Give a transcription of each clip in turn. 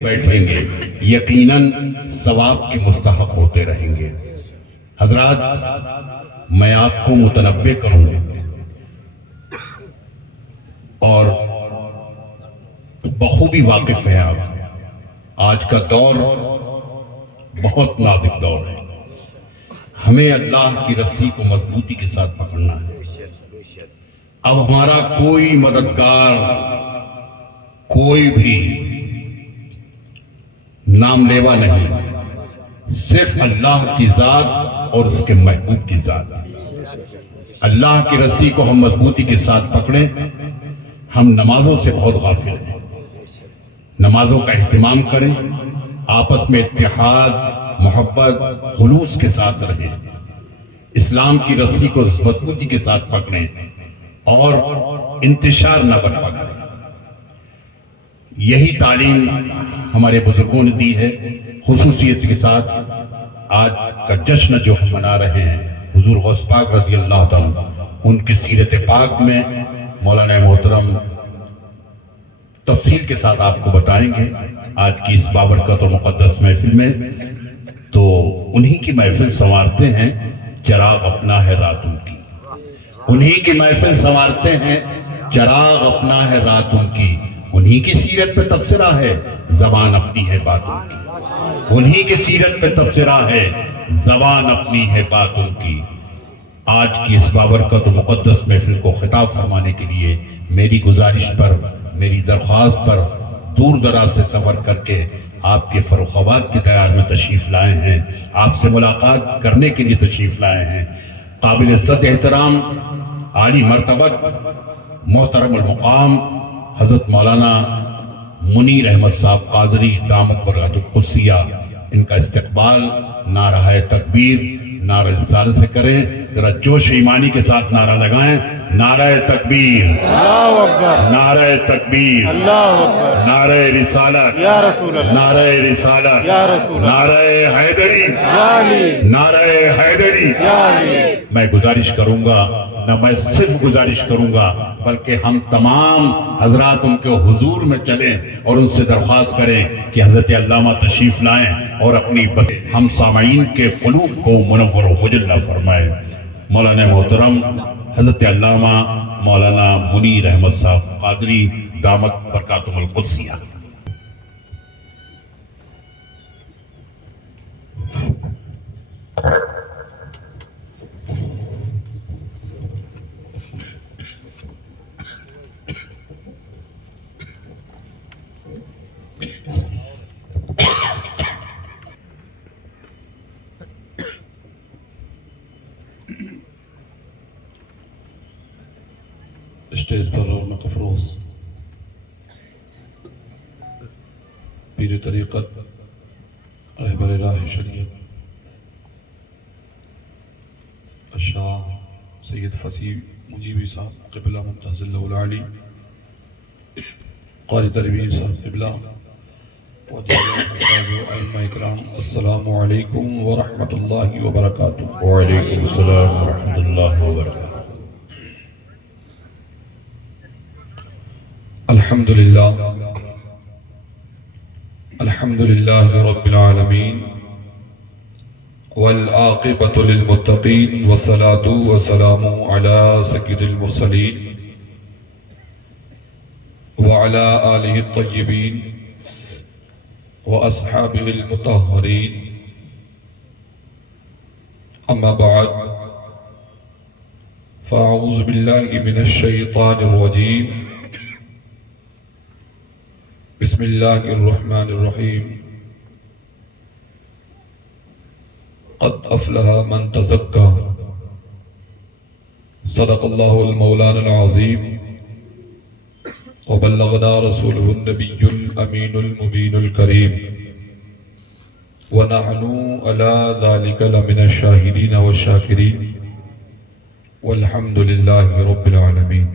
بیٹھیں گے یقیناً ثواب کے مستحق ہوتے رہیں گے۔ حضرات، میں آپ کو متنبہ کروں اور بخوبی واقف ہیں آپ، آج کا دور بہت نازک دور ہے، ہمیں اللہ کی رسی کو مضبوطی کے ساتھ پکڑنا ہے۔ اب ہمارا کوئی مددگار، کوئی بھی نام لیوا نہیں، صرف اللہ کی ذات اور اس کے محبوب کی ذات۔ اللہ کی رسی کو ہم مضبوطی کے ساتھ پکڑیں۔ ہم نمازوں سے بہت غافل ہیں، نمازوں کا اہتمام کریں، آپس میں اتحاد، محبت، خلوص کے ساتھ رہیں، اسلام کی رسی کو مضبوطی کے ساتھ پکڑیں اور انتشار نہ برپا کریں۔ یہی تعلیم ہمارے بزرگوں نے دی ہے۔ خصوصیت کے ساتھ آج کا جشن جو ہم منا رہے ہیں، حضور غوث پاک رضی اللہ تعالیٰ ان کی سیرت پاک میں مولانا محترم تفصیل کے ساتھ آپ کو بتائیں گے آج کی اس بابرکت اور مقدس محفل میں۔ تو انہی کی محفل سنوارتے ہیں چراغ اپنا ہے رات ان کی، انہی کی محفل سنوارتے ہیں چراغ اپنا ہے رات ان کی، انہی کی سیرت پہ تبصرہ ہے زبان اپنی ہے باتوں کی، انہی کی سیرت پہ تبصرہ ہے زبان اپنی ہے باتوں کی۔ آج کی اس بابرکت و مقدس محفل کو خطاب فرمانے کے لیے میری گزارش پر، میری درخواست پر دور دراز سے سفر کر کے آپ کے فروخ آباد کے دیار میں تشریف لائے ہیں، آپ سے ملاقات کرنے کے لیے تشریف لائے ہیں۔ قابل عزت احترام عالی مرتبت محترم المقام حضرت مولانا منیر احمد صاحب قادری دامت برکاتہ القدسیہ، ان کا استقبال نعرہ تکبیر، نعرہ رسالت سے کریں، ذرا جوش ایمانی کے ساتھ نعرہ لگائیں، نعرہ تکبیر، اللہ اکبر، نعرہ تکبیر، اللہ اکبر، نعرہ رسالت، یا رسول اللہ، نعرہ رسالت، یا رسول اللہ، نعرہ حیدری، یا علی، نعرہ حیدری۔ یا علی۔ میں گزارش کروں گا، نہ میں صرف گزارش کروں گا بلکہ ہم تمام حضرات ان کے حضور میں چلیں اور ان سے درخواست کریں کہ حضرت علامہ تشریف لائیں اور اپنی ہم سامعین کے قلوب کو منور و مجلہ فرمائیں۔ مولانا محترم حضرت علامہ مولانا منیر احمد صاحب قادری دامت برکاتہم القدسیہ۔ اسٹیج پر رونق افروز پیر طریقت رہبر راہ شریعت الشاہ سید فصیح مجیبی صاحب قبلہ ممتاز اللہ العالی، قاری تربیر صاحب قبلہ، ائمہ اکرام، السلام علیکم ورحمۃ اللہ وبرکاتہ۔ وعلیکم السلام ورحمۃ اللہ وبرکاتہ۔ الحمدللہ الحمدللہ رب العالمین والعاقبۃ للمتقین والصلاة والسلام علی سید المرسلین وعلی آلہ الطیبین واصحابہ المطہرین، اما بعد فاعوذ باللہ من الشیطان الرجیم، بسم اللہ الرحمن الرحیم، قد افلح من تزکا، صدق اللہ المولان العظیم، وبلغنا رسولہ النبی الامین المبین الکریم، ونحن علی ذلک لمن الشاہدین والشاکرین، والحمد للہ رب العالمین۔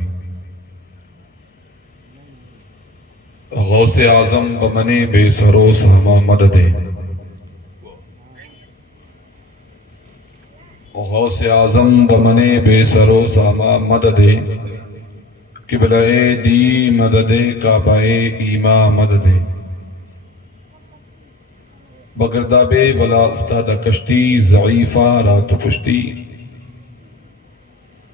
غوث اعظم بمنے بے سرو سہما مددے، غوث اعظم بمنے بے سرو سہما مددے، قبلہ دی مددے کعبہ ایما مددے، بگرداب ولا افتادہ کشتی ضعیفہ رات پشتی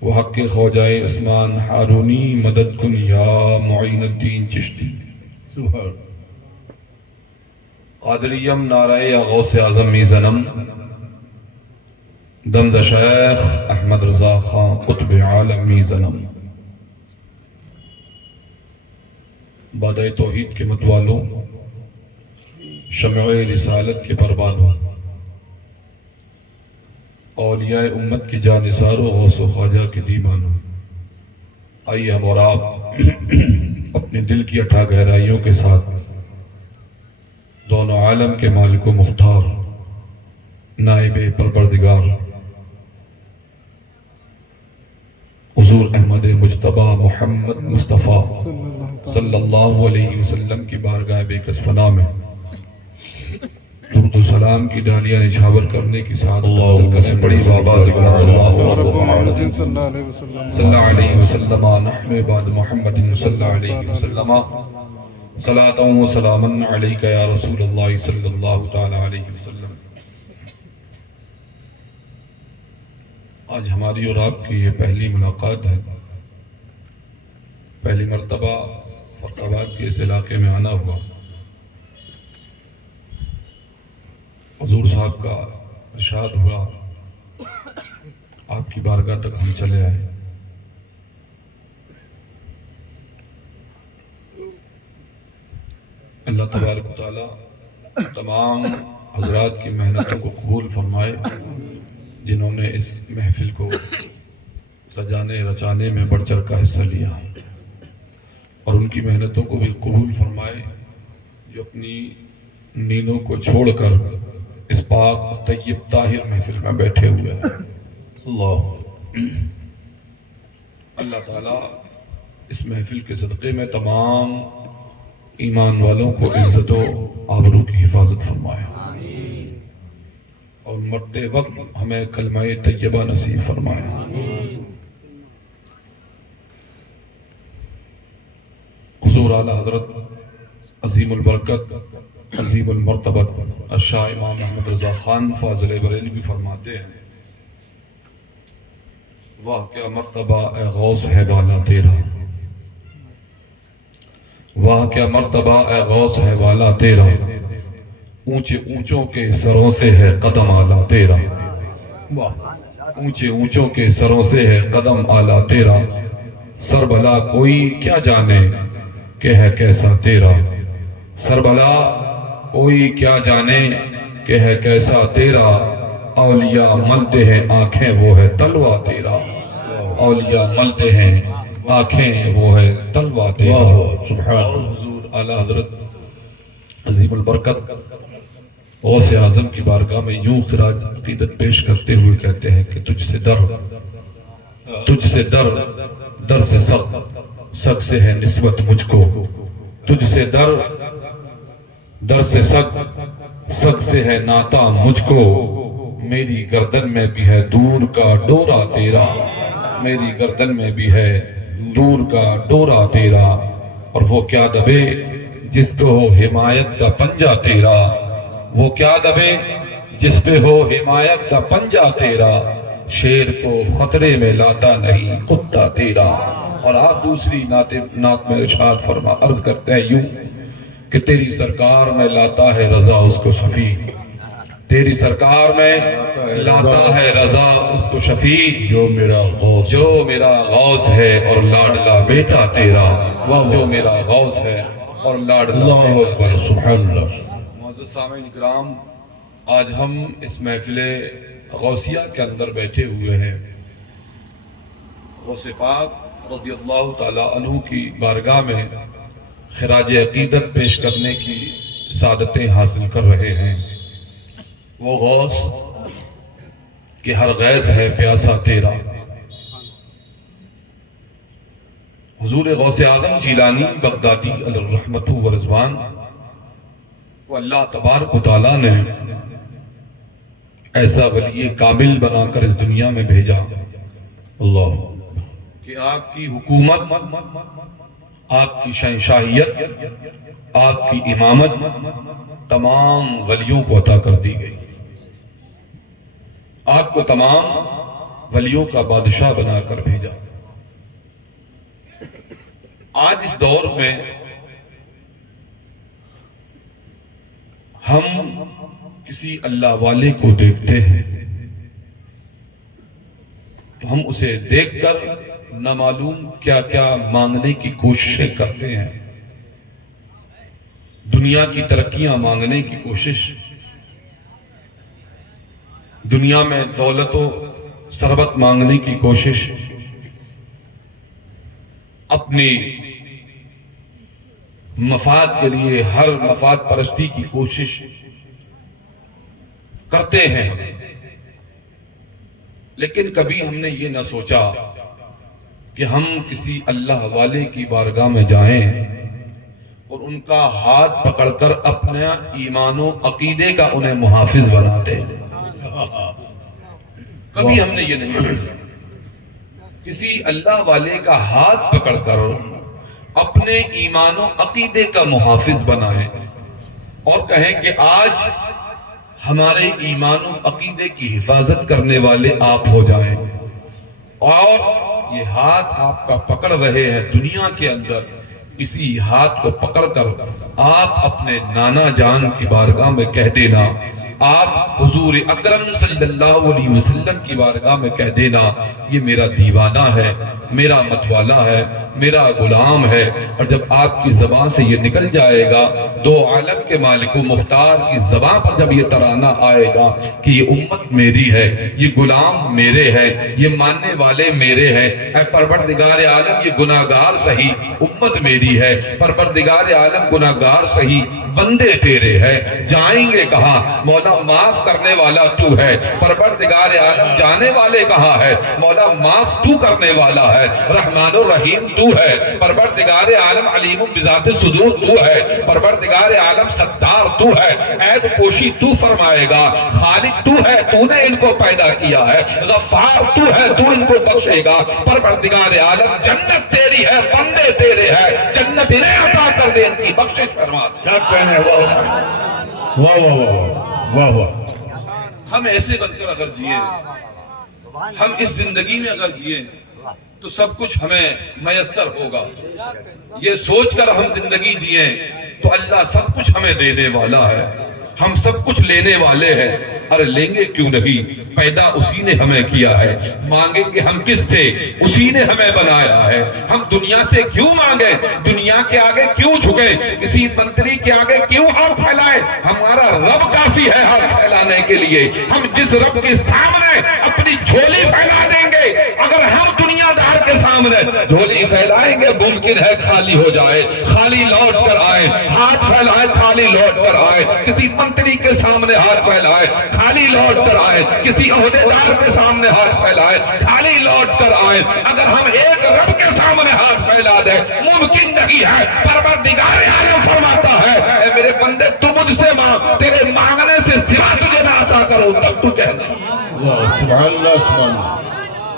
وہ حق خوجائے عثمان ہارونی مدد کن یا معین الدین چشتی سبحان قادریم نعرہ یا غوث اعظم میزنم دمد شیخ احمد رضا خان قطب عالم میزنم بادۂ توحید کے متوالوں شمع رسالت کے پروانوں اولیاء امت کی جانثاروں غوث و خواجہ کے دیوانوں، آئیے ہم اور آپ اپنے دل کی اٹھا گہرائیوں کے ساتھ دونوں عالم کے مالک و مختار نائب پروردگار حضور احمد مجتبی محمد مصطفیٰ صلی اللہ علیہ وسلم کی بارگاہ بے کس فنا میں درود و سلام کی ڈالیاں نچھاور کرنے کی سعادت حاصل کریں بڑی بابا ذکر اللہ محمد صلی اللہ علیہ وسلم صلی اللہ علیہ وسلم نحن بعد محمد صلی اللہ علیہ وسلم صلاۃ و سلاما علیک یا رسول اللہ صلی اللہ تعالی علیہ وسلم۔ آج ہماری اور آپ کی یہ پہلی ملاقات ہے، پہلی مرتبہ فرق آباد کے اس علاقے میں آنا ہوا۔ حضور صاحب کا ارشاد ہوا، آپ کی بارگاہ تک ہم چلے آئے۔ اللہ تبارک و تعالی تمام حضرات کی محنتوں کو قبول فرمائے جنہوں نے اس محفل کو سجانے رچانے میں بڑھ چڑھ کا حصہ لیا، اور ان کی محنتوں کو بھی قبول فرمائے جو اپنی نیندوں کو چھوڑ کر اس پاک طیب طاہر محفل میں بیٹھے ہوئے ہیں۔ اللہ تعالیٰ اس محفل کے صدقے میں تمام ایمان والوں کو عزت و آبرو کی حفاظت فرمائے، اور مرتے وقت ہمیں کلمہ طیبہ نصیب فرمائے۔ حضور اعلیٰ حضرت عظیم البرکت عظیم المرتبت الشاہ امام احمد رضا خان فاضل بریلوی بھی فرماتے ہیں، واہ کیا مرتبہ اے غوث ہے والا تیرا، واہ کیا مرتبہ اے غوث ہے والا تیرا، اونچے اونچوں کے سروں سے ہے قدم آلہ تیرا، اونچے اونچوں کے سروں سے ہے قدم آلہ تیرا، سر بھلا کوئی کیا جانے کہ ہے کیسا تیرا، سر بھلا کوئی کیا جانے کہ ہے کیسا تیرا، اولیاء ملتے ہیں آنکھیں وہ ہے تلوہ تیرا، اولیاء ملتے ہیں آنکھیں وہ ہے تلوہ تیرا۔ اور حضور اعلیٰ حضرت عظیم البرکت غوث اعظم کی بارگاہ میں یوں خراج عقیدت پیش کرتے ہوئے کہتے ہیں کہ تجھ سے در سے سگ سے ہے نسبت مجھ کو، تجھ سے در سے سگ سے ہے ناتا مجھ کو، میری گردن میں بھی ہے دور کا ڈورا تیرا، میری گردن میں بھی ہے دور کا ڈورا تیرا، اور وہ کیا دبے جس پہ ہو حمایت کا پنجہ تیرا، وہ کیا دبے جس پہ ہو حمایت کا پنجہ تیرا، شیر کو خطرے میں لاتا نہیں کتا تیرا۔ اور آپ دوسری نعت میں ارشاد فرما عرض کرتے ہیں یوں کہ تیری سرکار میں لاتا ہے رضا اس کو شفیع، تیری سرکار میں لاتا ہے رضا اس کو شفیع، جو میرا غوث ہے اور لاڈلا بیٹا تیرا، جو میرا غوث ہے اور لاڈلا بیٹا تیرا۔ سبحان اللہ۔ معزز سامعین اکرام، آج ہم اس محفل غوثیہ کے اندر بیٹھے ہوئے ہیں، غوث پاک رضی اللہ تعالیٰ عنہ کی بارگاہ میں خراج عقیدت پیش کرنے کی سعادتیں حاصل کر رہے ہیں۔ وہ غوث کہ ہر غیظ ہے پیاسا تیرا، حضور غوث اعظم جیلانی بغدادی علیہ الرحمت و رضوان کو اللہ تبارک و تعالیٰ نے ایسا ولی کامل بنا کر اس دنیا میں بھیجا اللہ کہ آپ کی حکومت، آپ کی شہنشاہیت، آپ کی امامت تمام ولیوں کو عطا کر دی گئی. آپ کو تمام ولیوں کا بادشاہ بنا کر بھیجا. آج اس دور میں ہم کسی اللہ والے کو دیکھتے ہیں تو ہم اسے دیکھ کر نہ معلوم کیا کیا مانگنے کی کوششیں کرتے ہیں. دنیا کی ترقیاں مانگنے کی کوشش، دنیا میں دولت و ثروت مانگنے کی کوشش، اپنی مفاد کے لیے ہر مفاد پرستی کی کوشش کرتے ہیں. لیکن کبھی ہم نے یہ نہ سوچا کہ ہم کسی اللہ والے کی بارگاہ میں جائیں اور ان کا ہاتھ پکڑ کر اپنا ایمان و عقیدے کا انہیں محافظ بنا دیں. کبھی ہم نے یہ نہیں سوچا. کسی اللہ والے کا ہاتھ پکڑ کر اپنے ایمان و عقیدے کا محافظ بنائیں اور کہیں کہ آج ہمارے ایمان و عقیدے کی حفاظت کرنے والے آپ ہو جائیں. اور یہ ہاتھ آپ کا پکڑ رہے ہیں دنیا کے اندر، اسی ہاتھ کو پکڑ کر آپ اپنے نانا جان کی بارگاہ میں کہہ دینا، آپ حضور اکرم صلی اللہ علیہ وسلم کی بارگاہ میں کہہ دینا یہ میرا دیوانہ ہے، میرا متوالا ہے، میرا غلام ہے. اور جب آپ کی زبان سے یہ نکل جائے گا، دو عالم کے مالک و مختار کی زبان پر جب یہ ترانہ آئے گا کہ یہ امت میری ہے، یہ غلام میرے ہیں، یہ ماننے والے میرے ہیں، اے پروردگار عالم یہ گناہگار سہی امت میری ہے، پروردگار عالم گناہگار سہی بندے تیرے ہیں، جائیں گے کہاں؟ مولا معاف کرنے والا تو ہے، پروردگار عالم جانے والے کہاں ہے؟ مولا معاف تو کرنے والا ہے، رحمان الرحیم تو ہے، پروردگار عالم علیم بذات صدور تو ہے، پروردگار عالم ستار تو ہے، عیب پوشی تو فرمائے گا، خالق تو ہے، تو نے ان کو پیدا کیا ہے، غفار تو ہے، تو ان کو بخشے گا. پروردگار عالم جنت تیری ہے، بندے تیرے ہیں، جنت انہیں عطا کر دے، ان کی بخشش فرما دے. کیا کہنے؟ واہ واہ واہ واہ واہ. ہم ایسے بن کر اگر جئیں، ہم اس زندگی میں اگر جئیں تو سب کچھ ہمیں میسر ہوگا. یہ سوچ کر ہم زندگی جئیں تو اللہ سب کچھ ہمیں دینے والا ہے، ہم سب کچھ لینے والے ہیں. ارے لیں گے کیوں نہیں؟ پیدا اسی نے ہمیں کیا ہے. مانگیں گے ہم کس سے؟ اسی نے ہمیں بنایا ہے. ہم دنیا سے کیوں مانگیں؟ دنیا کے آگے کیوں جھکیں؟ کسی منتری کے آگے کیوں ہاتھ پھیلائیں؟ ہمارا رب کافی ہے ہاتھ پھیلانے کے لیے. ہم جس رب کے سامنے اپنی جھولی پھیلا دیں گے، اگر ہم دنیا دار کے سامنے جھولی پھیلائیں گے ممکن ہے خالی ہو جائے، خالی لوٹ کر آئے. ہاتھ پھیلائے خالی لوٹ کر آئے. کسی منتری کے سامنے ہاتھ پھیلائے خالی لوٹ کر آئے. کسی عہدیدار کے سامنے ہاتھ پھیلائے خالی لوٹ کر آئے. اگر ہم ایک رب کے سامنے ہاتھ پھیلا دیں ممکن نہیں ہے. پروردگار عالم فرماتا ہے اے میرے بندے تو مجھ سے مانگ، تیرے مانگنے سے سوا تجھے نہ عطا کروں تب تو کہنا. سبحان اللہ سبحان اللہ.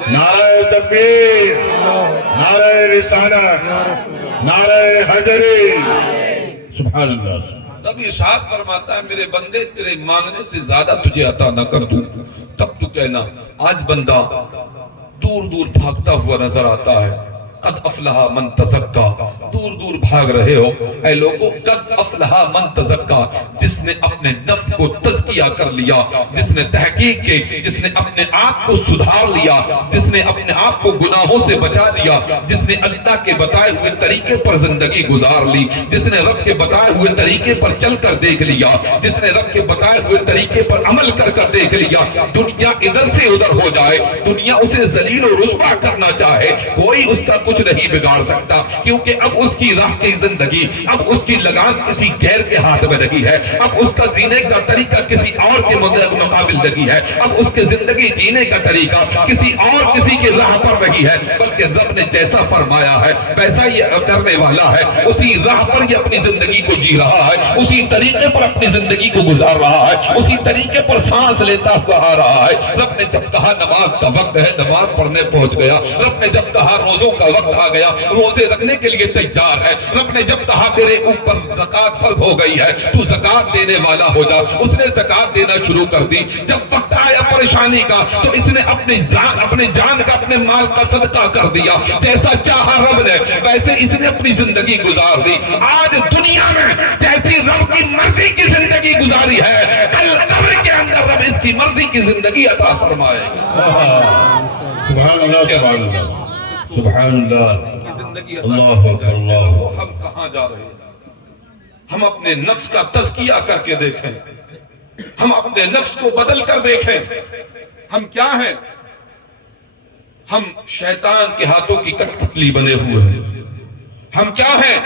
نعرہ تکبیر، نعرہ رسالت، نعرہ حیدری. سبحان اللہ. رب ارشاد فرماتا ہے میرے بندے تیرے مانگنے سے زیادہ تجھے عطا نہ کر دوں تب تو کہنا. آج بندہ دور دور بھاگتا ہوا نظر آتا ہے. قد افلح من تزکا، دور دور بھاگ رہے ہو. اے لوگوں قد افلح من تزکا، جس نے اپنے نفس کو تزکیہ کر لیا، جس نے تحقیق کی، جس نے اپنے آپ کو سدھار لیا، جس نے اپنے آپ کو گناہوں سے بچا لیا، جس نے اللہ کے بتائے ہوئے طریقے پر زندگی گزار لی، جس نے رب کے بتائے ہوئے طریقے پر چل کر دیکھ لیا، جس نے رب کے بتائے ہوئے طریقے پر عمل کر کر دیکھ لیا. دنیا ادھر سے ادھر ہو جائے، دنیا اسے ذلیل و رسوا کرنا چاہے، کوئی اس کا کچھ نہیں بگاڑ سکتا، کیونکہ اب اس کی راہ کی زندگی، اب اس کی لگام کسی غیر کے ہاتھ میں نہیں ہے. اب اس کا جینے کا طریقہ کسی اور کے مقابل نہیں ہے. اب اس کے زندگی جینے کا طریقہ کسی اور کسی کی راہ پر نہیں ہے، بلکہ رب نے جیسا فرمایا ہے ویسا یہ کرنے والا ہے. اسی راہ پر یہ اپنی زندگی کو جی رہا ہے، اسی طریقے پر اپنی زندگی کو گزار رہا ہے، اسی طریقے پر سانس لیتا ہوا آ رہا ہے. رب نے جب کہا نماز کا وقت ہے نماز پڑھنے پہنچ گیا. رب نے جب کہا روزوں کا وقت وقت آ گیا, روزے رکھنے کے لیے تیار ہے. رب نے جب کہا تیرے اوپر زکات فرض ہو گئی ہے, تو زکات دینے والا ہو جا, اس نے زکات دینا شروع کر دی. جب وقت آیا پریشانی کا تو اس نے اپنے جان کا, اپنے مال کا صدقہ کر دیا. جیسا چاہا رب نے ویسے اس نے اپنی زندگی گزار دی. آج دنیا میں جیسی رب کی مرضی کی زندگی گزاری ہے, کل قبر کے اندر رب اس کی مرضی کی زندگی عطا فرمائے گا. سبحان اللہ, سبحان اللہ, سبحان اللہ, زندگی اللہ اکبر, اللہ. وہ ہم کہاں جا رہے ہیں؟ ہم اپنے نفس کا تزکیہ کر کے دیکھیں, ہم اپنے نفس کو بدل کر دیکھیں. ہم کیا ہیں؟ ہم شیطان کے ہاتھوں کی کٹ پتلی بنے ہوئے ہیں. ہم کیا ہیں؟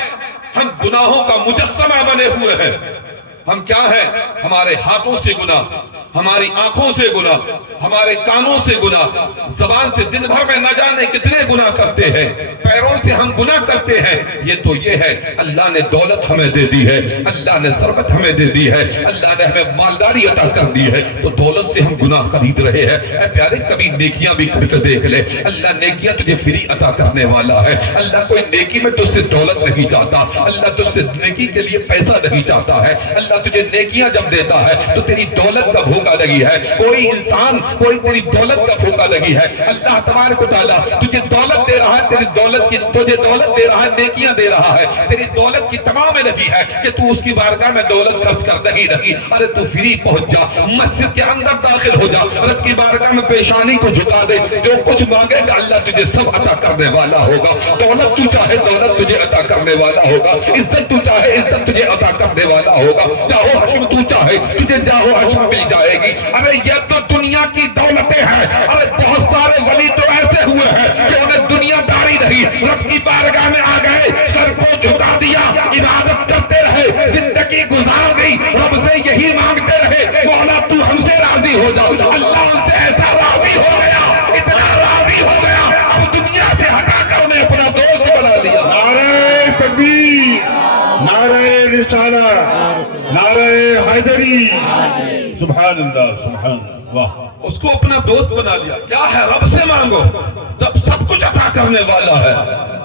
ہم گناہوں کا مجسمہ بنے ہوئے ہیں. ہم کیا ہیں؟ ہمارے ہاتھوں سے گناہ, ہماری آنکھوں سے گناہ, ہمارے کانوں سے گناہ, زبان سے دن بھر میں نہ جانے کتنے گناہ کرتے ہیں, پیروں سے ہم گناہ کرتے ہیں. یہ تو یہ ہے, اللہ نے دولت ہمیں دے دی ہے, اللہ نے ثروت ہمیں دے دی ہے, اللہ نے ہمیں مالداری عطا کر دی ہے, تو دولت سے ہم گناہ خرید رہے ہیں. اے پیارے, کبھی نیکیاں بھی کر کے دیکھ لے. اللہ نیکیاں تجھے فری عطا کرنے والا ہے. اللہ کوئی نیکی میں تجھ سے دولت نہیں چاہتا, اللہ تجھ سے نیکی کے لیے پیسہ نہیں چاہتا ہے. اللہ تجھے نیکیاں جب دیتا ہے تو تیری دولت کا بھوکا لگی ہے. کوئی انسان کوئی تیری دولت کا بھوکا لگی ہے. اللہ تبارک و تعالیٰ تجھے دولت دے رہا ہے, تیری دولت کی تجھے دولت دے رہا ہے, نیکیاں دے رہا ہے. تیری دولت کی تمام نہیں ہے کہ تو اس کی بارگاہ میں دولت خرچ کر نہیں. ارے تو فری پہنچ جا, مسجد کے اندر داخل ہو جا, رب کی بارگاہ میں پیشانی کو جھکا دے. جو کچھ مانگے گا اللہ تجھے سب عطا کرنے والا ہوگا. دولت تو چاہے دولت تجھے عطا کرنے والا ہوگا, عزت تو چاہے عزت تجھے عطا کرنے والا ہوگا, جاہو حشم تو چاہے تجھے جاہو حشم مل جائے گی. ارے یہ تو دنیا کی دولتیں ہیں. ارے بہت سارے ولی تو ایسے ہوئے ہیں کہ انہیں دنیا داری نہیں, رب کی بارگاہ میں آ گئے, سر کو جھکا دیا, عبادت کرتے رہے, زندگی گزار گئی, رب سے یہی مانگتے رہے, مولا تو ہم سے راضی ہو جا. اللہ ان سے ایسا راضی ہو گیا, اتنا راضی ہو گیا, اب دنیا سے ہٹا کر انہیں اپنا دوست بنا لیا. نعرہ تکبیر, نعرہ رسالہ, نعرہ حیدری, سبحان اللہ, سبحان اللہ, واہ. اس کو اپنا دوست بنا لیا. کیا ہے؟ رب سے مانگو, رب سب کچھ عطا کرنے والا ہے,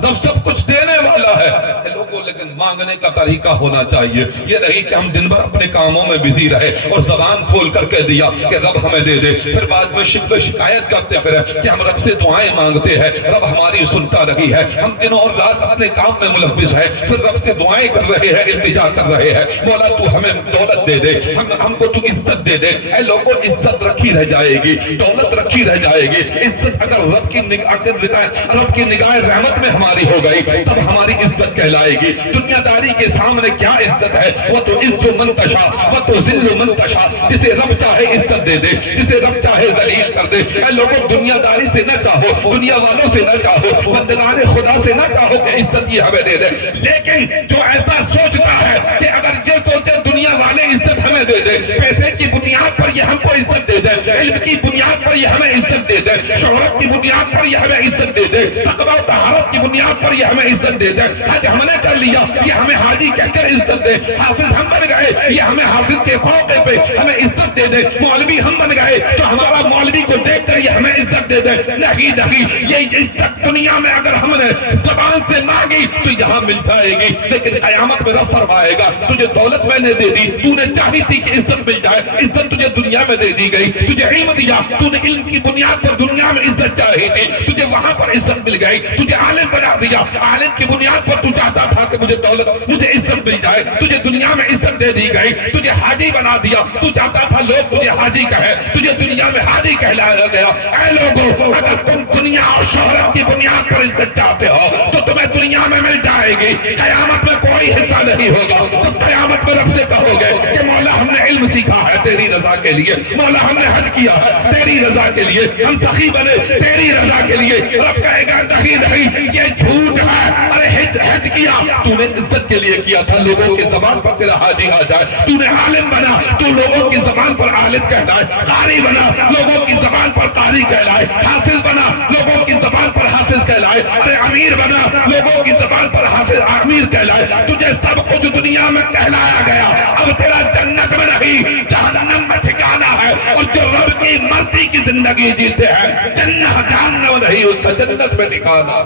رب سب کچھ دینے والا ہے. لوگوں لیکن مانگنے کا طریقہ ہونا چاہیے. یہ نہیں کہ ہم دن بھر اپنے کاموں میں بزی رہے اور زبان کھول کر کہہ دیا کہ رب ہمیں دے دے, پھر بعد میں شکایت کرتے پھرے کہ ہم رب سے دعائیں مانگتے ہیں, رب ہماری سنتا رہی ہے. ہم دنوں اور رات اپنے کام میں ملوث ہے, پھر رب سے دعائیں کر رہے ہیں, التجا کر رہے ہیں, مولا تو ہمیں دولت دے دے, ہم کو تو عزت دے دے. اے لوگوں, عزت رکھی رہ جائے گی, دولت رکھی رہ جائے گی. عزت اگر رب کی نگاہ رحمت میں ہماری ہو گئی تب ہماری عزت کہلائے گی. دنیا داری کے سامنے کیا عزت ہے؟ وہ تو عز من تشا, وہ تو ذل من تشا. جسے رب چاہے عزت دے دے, جسے رب چاہے ذلیل کر دے. اے لوگوں, دنیا داری سے نہ چاہو, دنیا والوں سے نہ چاہو, بندگان خدا سے نہ چاہو کہ عزت یہ ہمیں دے دے. لیکن جو ایسا سوچتا ہے کہ اگر یہ سوچے دنیا والے عزت ہمیں دے دے, پیسے کی بنیاد پر یہ ہم کو عزت دے دے, علم کی بنیاد پر یہ ہمیں عزت دے دے, شہرت کی بنیاد پر یہ ہمیں عزت دے دے, تقوی و طہارت کی بنیاد پر یہ ہمیں عزت دے دے, حج ہم نے کر لیا یہ ہمیں حاجی کہہ کر عزت دے, حافظ ہم بن گئے یہ ہمیں حافظ کے موقع پہ ہمیں عزت دے دے, مولوی ہم بن گئے تو ہمارا مولوی کو دیکھ کر یہ ہمیں عزت دے دے. نہیں نہیں, یہ عزت دنیا میں اگر ہم نے زبان سے مانگی تو یہاں مل جائے گی, لیکن قیامت میں رب فرمائے گا تجھے دولت میں نے دے دی, تو نے چاہی تھی کہ عزت مل جائے, عزت تجھے دنیا میں دے دی گئی. تجھے علم دیا, تو نے علم کی بنیاد پر دنیا میں عزت چاہی تھی, تجھے وہاں پر عزت مل گئی. تجھے عالم بنا دیا, عالم کی بنیاد پر تو چاہتا تھا کہ مجھے دولت, مجھے عزت مل جائے, تجھے دنیا میں عزت دے دی گئی. تجھے حاجی بنا دیا, تو چاہتا تھا لوگ تجھے حاجی کہے, تجھے دنیا میں حاجی کہلایا گیا. اے لوگوں, اگر تم دنیا اور شہرت کی بنیاد پر عزت چاہتے ہو تو تمہیں دنیا میں مل جائے گی, قیامت میں کوئی حصہ نہیں ہوگا. تم قیامت میں رب سے کہو گے کہ مولا ہم نے علم سیکھا ہے تیری رضا کے لیے, مولا ہم نے حج کیا ہے تیری رضا کے لیے, ہم سخی بنے تیری رضا کے لیے. رب کہے گا نہیں نہیں, یہ جھوٹ ہے. ارے حج کیا تو نے عزت کے لیے کیا تھا, لوگوں کی زبان پر تیرا حاجی آ جائے. تو نے عالم بنا تو لوگوں کی زبان پر عالم کہلائے, قاری بنا لوگوں کی زبان پر قاری کہلائے, حافظ بنا لوگوں کی زبان پر حافظ کہلائے, ارے امیر بنا لوگوں کی زبان پر حافظ امیر کہلائے. تجھے سب کچھ دنیا میں کہلایا گیا, اب تیرا جنت میں نہیں جہنم میں ٹھکانا ہے. اور جو رب کی مرضی کی زندگی جیتے ہیں, جنت جہنم نہیں, اس کا جنت میں ٹھکانا.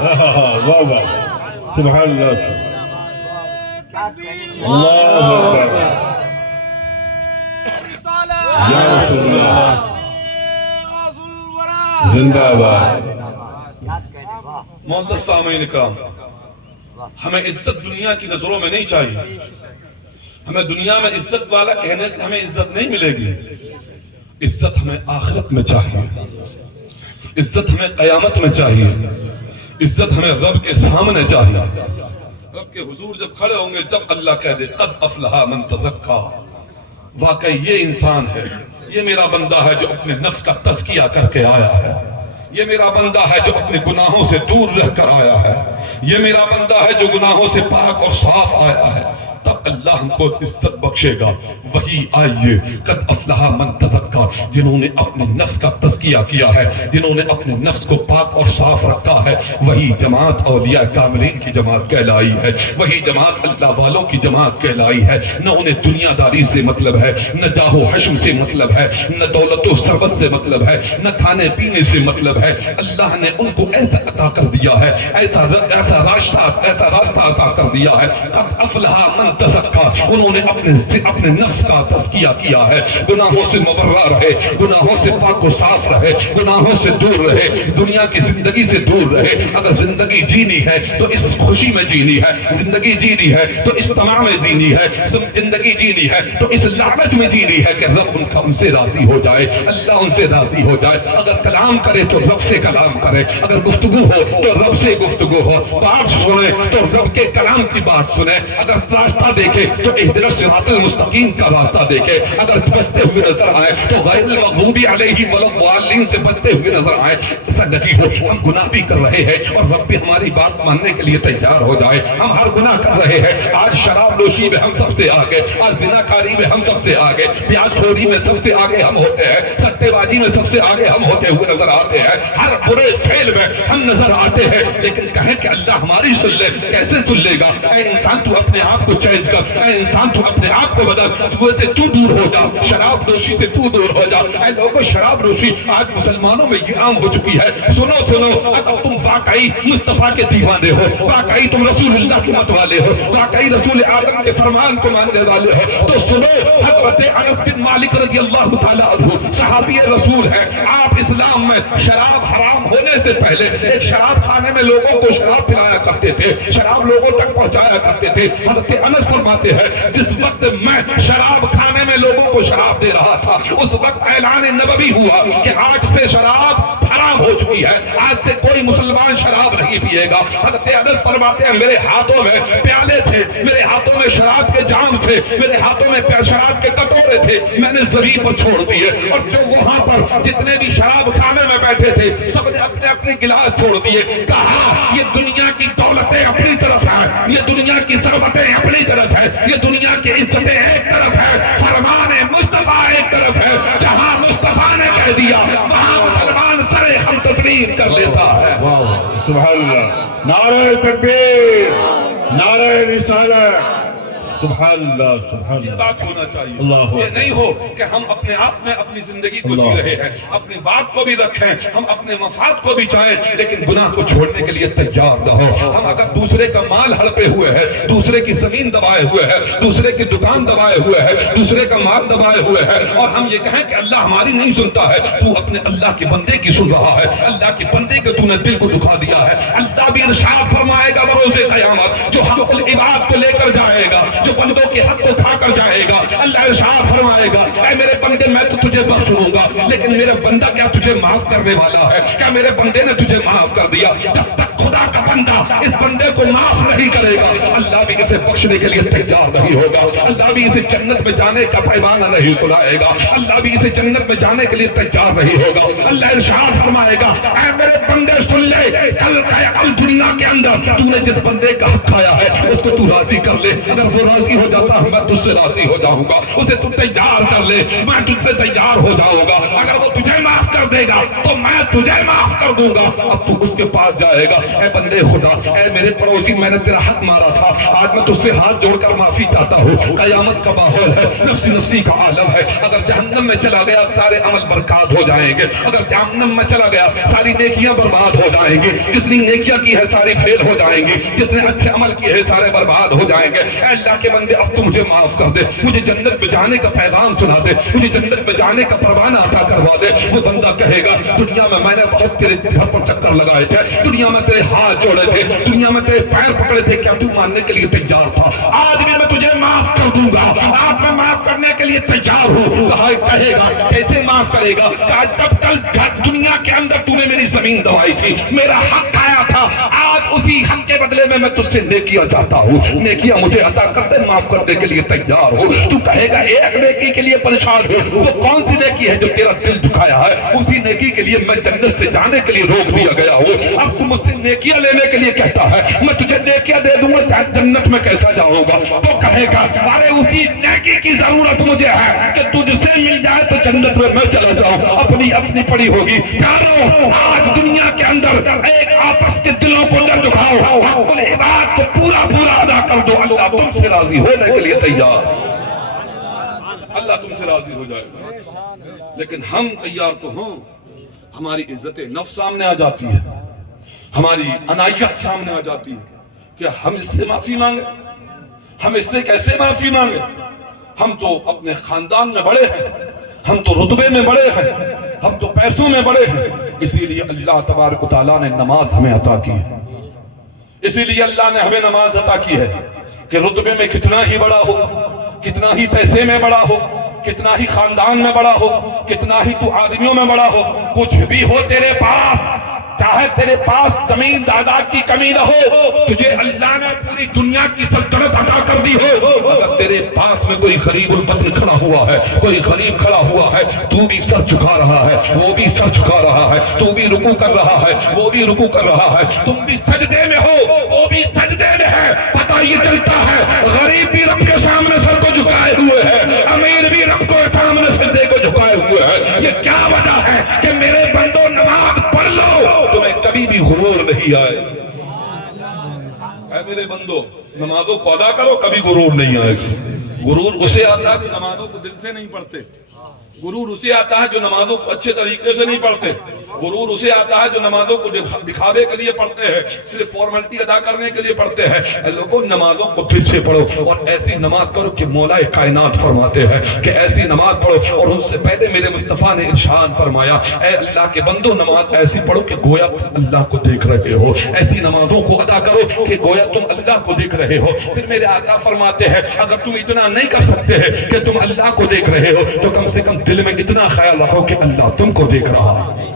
واہ واہ سبحان اللہ اللہ اکبر یا رسول اللہ زندہ باد معزز سامعین کرام، ہمیں عزت دنیا کی نظروں میں نہیں چاہیے. ہمیں دنیا میں عزت والا کہنے سے ہمیں عزت نہیں ملے گی. عزت ہمیں آخرت میں چاہیے، عزت ہمیں قیامت میں چاہیے، عزت ہمیں رب کے سامنے چاہیے. رب کے حضور جب کھڑے ہوں گے، جب اللہ کہہ دے قد افلح من تزکا، واقعی یہ انسان ہے، یہ میرا بندہ ہے جو اپنے نفس کا تزکیہ کر کے آیا ہے، یہ میرا بندہ ہے جو اپنے گناہوں سے دور رہ کر آیا ہے، یہ میرا بندہ ہے جو گناہوں سے پاک اور صاف آیا ہے. تب اللہ ہم کو عزت بخشے گا. وہی آئیے قد افلح من تزکا، جنہوں نے اپنے نفس کا تزکیہ کیا ہے، جنہوں نے اپنے نفس کو پاک اور صاف رکھا ہے، وہی جماعت اولیاء کاملین کی جماعت کہلائی ہے، وہی جماعت اللہ والوں کی جماعت کہلائی ہے. نہ انہیں دنیا داری سے مطلب ہے، نہ جاہ و حشم سے مطلب ہے، نہ دولت و ثروت سے مطلب ہے، نہ کھانے پینے سے مطلب ہے. اللہ نے ان کو ایسا عطا کر دیا ہے، ایسا راستہ عطا کر دیا ہے. قد افلح من تزکا، انہوں نے اپنے نفس کا تزکیہ کیا ہے، گناہوں سے مبرہ رہے، گناہوں سے پاک و صاف رہے، گناہوں سے دور رہے، دنیا کی زندگی سے دور رہے. اگر زندگی جینی ہے تو اس خوشی میں جینی ہے، زندگی جینی ہے تو اس طمع میں جینی ہے، زندگی جینی ہے تو اس لالچ میں جینی ہے کہ رب ان سے راضی ہو جائے، اللہ ان سے راضی ہو جائے. اگر کلام کرے تو رب سے کلام کرے، اگر گفتگو ہو تو رب سے گفتگو ہو، بات سنے تو رب کے کلام کی بات سنے. اگر راستہ دیکھے تو اہدنا الصراط المستقیم کا راستہ دیکھے، اگر بچتے ہوئے نظر آئے تو غیر المغضوب علیہم ولا الضالین سے بچتے ہوئے نظر آئے. ایسا نہیں ہو ہم گناہ بھی کر رہے ہیں اور رب بھی ہماری بات ماننے کے لیے تیار ہو جائے. ہم ہر گناہ کر رہے ہیں، آج شراب نوشی میں ہم سب سے آگے، آج زنا کاری میں ہم سب سے آگے، پیاز خوری میں سب سے آگے ہم ہوتے ہیں، سٹے بازی میں سب سے آگے ہم ہوتے ہوئے نظر آتے ہیں، ہر برے فعل میں ہم نظر آتے ہیں. لیکن کہیں کہ اللہ ہماری سن لے، کیسے سن لے گا؟ اے انسان تو اپنے آپ کو چینج کر، اے انسان تو اپنے آپ کو بدل، جوئے سے تو دور ہو جا، شراب نوشی سے تو دور ہو جا. اے لوگوں، شراب نوشی آج مسلمانوں میں یہ عام ہو چکی ہے. سنو اگر تم واقعی مصطفیٰ کے دیوانے ہو، واقعی تم رسول اللہ کی مت والے ہو، واقعی رسول آدم کے فرمان کو ماننے والے ہو، تو سنو حضرت انس بن مالک رضی اللہ تعالیٰ عنہ صحابی رسول ہے. آپ اسلام میں شراب حرام ہونے سے پہلے ایک شراب خانے میں لوگوں کو شراب پلایا کرتے تھے، شراب لوگوں تک پہنچایا کرتے تھے. حضرت انس فرماتے ہیں جس وقت میں شراب خانے میں لوگوں کو شراب دے رہا تھا، اس وقت اعلان نبوی ہوا کہ آج سے شراب حرام ہو چکی ہے، آج سے کوئی مسلمان شراب نہیں پیے گا. حضرت انس فرماتے ہیں میرے ہاتھوں میں پیالے تھے، میرے ہاتھوں میں شراب کے جام تھے، میرے ہاتھوں میں شراب کے کٹورے تھے، میں نے زمین پر چھوڑ دیے. اور جو وہاں پر جتنے بھی شراب خانے میں بیٹھے تھے سب نے اپنے اپنے گلاس چھوڑ دیے. کہا یہ دنیا کی دولتیں اپنی طرف ہیں، یہ دنیا کی ثروتیں اپنی طرف ہیں، یہ دنیا کی عزتیں ایک طرف ہیں، فرمان مصطفیٰ ایک طرف ہے. جہاں مصطفیٰ نے کہہ دیا وہاں مسلمان سرے ہم تسلیم کر لیتا ہے. سبحان اللہ، نعرہ تکبیر، نعرہ رسالت. سبحان اللہ سبحان یہ اللہ. بات ہونا چاہیے. اللہ یہ نہیں ہو کہ ہم اپنے آپ میں اپنی زندگی کو جی رہے ہیں، اپنی بات کو بھی رکھیں، ہم اپنے مفاد کو بھی چاہیں، لیکن گناہ کو چھوڑنے کے لیے تیار نہ ہو. ہم اگر دوسرے کا مال ہڑپے ہوئے ہیں، دوسرے کی زمین دبائے ہوئے ہیں، دوسرے کی دکان دبائے ہوئے ہیں، دوسرے کا مال دبائے ہوئے ہیں، اور ہم یہ کہیں کہ اللہ ہماری نہیں سنتا ہے، تو اپنے اللہ کے بندے کی سن رہا ہے. اللہ کے بندے کے تو نے دل کو دکھا دیا ہے. اللہ بھی ارشاد فرمائے گا بروز قیامت، جو حق العباد کو لے کر جائے گا، جو بندوں کے حق کو کھا کر جائے گا، اللہ ارشاد فرمائے گا اے میرے بندے میں تو تجھے بخش دوں گا، لیکن میرا بندہ کیا تجھے معاف کرنے والا ہے؟ کیا میرے بندے نے تجھے معاف کر دیا؟ جب تک خدا کا بندہ اس بندے کو معاف نہیں کرے گا، اللہ بھی اسے بخشنے کے لیے تیار نہیں ہوگا، اللہ بھی اسے جنت میں جانے کا پیمانہ نہیں سنائے گا، اللہ بھی اسے جنت میں جانے کے لیے تیار نہیں ہوگا. اللہ ارشاد فرمائے گا اے میرے بندے سن لے، کل دنیا کے اندر تو نے جس بندے کا حق کھایا ہے اس کو تو راضی کر لے. اگر وہ راضی ہو جاتا ہے میں تجھ سے راضی ہو جاؤں گا. اسے تو تیار کر لے، میں تجھ سے تیار ہو جاؤں گا. اگر وہ تجھے معاف کر دے گا تو میں تجھے معاف کر دوں گا. اب تو اس کے پاس جائے گا، اے بندے میرے خدا، اے میرے پڑوسی، میں نے تیرا حق مارا تھا، آج میں تجھ سے ہاتھ جوڑ کر معافی چاہتا ہوں۔ قیامت کا ماحول ہے، نفسی نفسی کا عالم ہے، اگر جہنم میں چلا گیا سارے عمل برباد ہو جائیں گے، اگر جہنم میں چلا گیا ساری نیکیاں برباد ہو جائیں گے، جتنی نیکیاں کی ہے ساری فیل ہو جائیں گی، جتنے اچھے عمل کیے ہیں سارے برباد ہو جائیں گے۔ اے اللہ کے بندے، اب تو مجھے معاف کر دے، مجھے جنت میں جانے کا پیغام سنا دے، مجھے جنت میں جانے کا پروانہ عطا کروا دے۔ وہ بندہ کہے گا دنیا میں نے بہت تیرے گھر پر چکر لگائے تھے، دنیا میں تیرے ہاتھ جوڑے تھے، دنیا میں تیرے پیر پکڑے تھے، کیا تو ماننے کے لیے تیار تھا؟ آج بھی میں تجھے معاف کر دوں گا، آج میں معاف کرنے کے لیے تیار ہوں۔ کہے گا کیسے معاف کرے گا؟ کہا جب کل دنیا کے اندر تو نے میری زمین دبائی تھی، میرا حق آیا تھا، آج اسی حق کے بدلے میں میں تجھ سے نیکیاں چاہتا ہوں، نیکیاں مجھے عطا کر دے، معاف کرنے کے لیے تیار ہوں۔ تو کہے گا ایک نیکی کے لیے پریشان ہو، وہ کون سی نیکی ہے جو تیرا دل دکھایا ہے؟ اسی نیکی کے لیے میں جنت سے جانے کے لیے روک دیا گیا ہوں، اب تم مجھ سے نیکیاں لینے کے لیے کہتا ہے، میں تجھے نیکیاں دے دوں گا، جنت میں کیسا جاؤں گا؟ تو کہے گا ارے اسی نیکی کی ضرورت مجھے ہے کہ تجھ سے مل جائے تو جنت میں چلا جاؤں، اپنی پڑی ہوگی۔ پیارو، آج دنیا کے اندر ایک آپس کے دلوں کو نہ دکھاؤ، حق العباد کو پورا ادا کر دو، اللہ تم سے راضی ہونے کے لیے تیار، اللہ تم سے راضی ہو جائے گا۔ لیکن ہم تیار تو ہوں، ہماری عزت نفس سامنے آ جاتی ہے، ہماری انائیت سامنے آ جاتی ہے کہ ہم اس سے معافی مانگے، ہم اس سے کیسے معافی مانگے؟ ہم تو اپنے خاندان میں بڑے ہیں، ہم تو رتبے میں بڑے ہیں، ہم تو پیسوں میں بڑے ہیں، اسی لیے اللہ تبارک و تعالیٰ نے نماز ہمیں عطا کی ہے، اسی لیے اللہ نے ہمیں نماز عطا کی ہے کہ رتبے میں کتنا ہی بڑا ہو، کتنا ہی پیسے میں بڑا ہو، کتنا ہی خاندان میں بڑا ہو، کتنا ہی تو آدمیوں میں بڑا ہو، کچھ بھی ہو تیرے پاس، چاہے تیرے پاس زمین جائیداد کی کمی نہ ہو، تجھے اللہ نے پوری دنیا کی سلطنت عطا کر دی ہو، اگر تیرے پاس میں کوئی غریب البطن کھڑا ہوا ہے، کوئی غریب کھڑا ہوا ہے، تو بھی سر جھکا رہا ہے، وہ بھی سر جھکا رہا ہے، تو بھی رکوع کر رہا ہے، وہ بھی رکوع کر رہا ہے، تم بھی سجدے میں ہو، وہ بھی سجدے میں ہے، پتہ یہ چلتا ہے غریب بھی رب کے سامنے سر کو جھکائے ہوئے ہے، امیر بھی رب کو سامنے سجدے کو جھکائے ہوئے ہے۔ یہ کیا وجہ ہے کہ میرے بندو نماز پڑھ لو، تمہیں کبھی بھی غرور نہیں آئے۔ اے میرے بندو، نمازوں کو ادا کرو، کبھی غرور نہیں آئے گا۔ غرور اسے آتا ہے جو نمازوں کو دل سے نہیں پڑھتے، غرور اسے آتا ہے جو نمازوں کو اچھے طریقے سے نہیں پڑھتے، غرور اسے آتا ہے جو نمازوں کو دکھاوے کے لیے پڑھتے ہیں، صرف فارمیلٹی ادا کرنے کے لیے پڑھتے ہیں۔ اے لوگوں، نمازوں کو دل سے پڑھو اور ایسی نماز کرو کہ مولا کائنات فرماتے ہیں کہ ایسی نماز پڑھو، اور ان سے پہلے میرے مصطفیٰ نے ارشاد فرمایا، اے اللہ کے بندو نماز ایسی پڑھو کہ گویا تم اللہ کو دیکھ رہے ہو، ایسی نمازوں کو ادا کرو کہ گویا تم اللہ کو دیکھ رہے ہو۔ پھر میرے آقا فرماتے ہیں اگر تم اتنا نہیں کر سکتے ہیں کہ تم اللہ کو دیکھ رہے ہو تو کم سے کم دل میں اتنا خیال رکھو کہ اللہ تم کو دیکھ رہا ہے،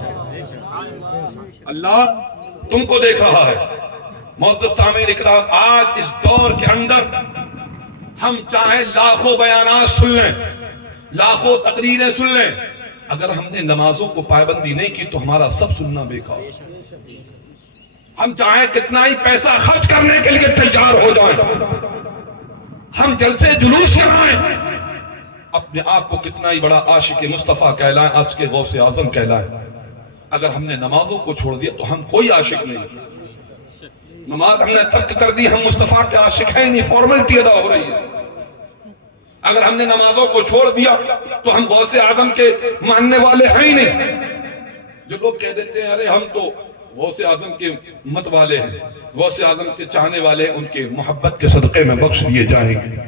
اللہ تم کو دیکھ رہا ہے۔ معزز سامعین اکرام، آج اس دور کے اندر ہم چاہے لاکھوں بیانات سن لیں، لاکھوں تقریریں سن لیں، اگر ہم نے نمازوں کو پابندی نہیں کی تو ہمارا سب سننا بیکار۔ ہم چاہے کتنا ہی پیسہ خرچ کرنے کے لیے تیار ہو جائیں، ہم جلسے جلوس کرائیں، اپنے آپ کو کتنا ہی بڑا عاشق مصطفیٰ کہلائیں، عاشق غوث اعظم کہلائیں، اگر ہم نے نمازوں کو چھوڑ دیا تو ہم کوئی عاشق نہیں۔ نماز ہم نے ترک کر دی، ہم مصطفیٰ کے عاشق ہیں نہیں، فارمیلٹی ادا ہو رہی ہے۔ اگر ہم نے نمازوں کو چھوڑ دیا تو ہم غوث اعظم کے ماننے والے ہیں ہی نہیں۔ جو لوگ کہہ دیتے ہیں ارے ہم تو غوث اعظم کے مت والے ہیں، غوث اعظم کے چاہنے والے ہیں، ان کے محبت کے صدقے میں بخش دیے جائیں گے،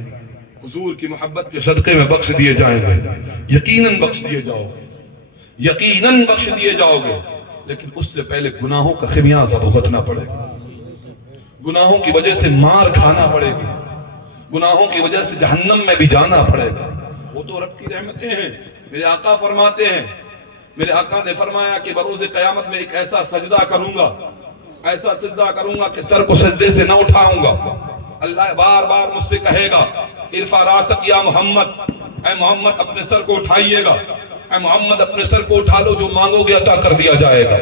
حضور کی محبت کے صدقے میں بخش دیے جائیں گے، یقیناً بخش دیے جاؤ گے، یقیناً بخش دیے جاؤ گے، لیکن اس سے پہلے گناہوں کا خمیازہ بھگتنا پڑے گا، گناہوں کی وجہ سے مار کھانا پڑے گی، گناہوں کی وجہ سے جہنم میں بھی جانا پڑے گا۔ وہ تو رب کی رحمتیں ہیں۔ میرے آقا فرماتے ہیں، میرے آقا نے فرمایا کہ بروز قیامت میں ایک ایسا سجدہ کروں گا، ایسا سجدہ کروں گا کہ سر کو سجدے سے نہ اٹھاؤں گا، اللہ بار بار مجھ سے کہے گا ارفع راسک یا محمد، اے محمد اپنے سر کو اٹھائیے گا، اے محمد اپنے سر کو اٹھا لو، جو مانگو گے عطا کر دیا جائے گا۔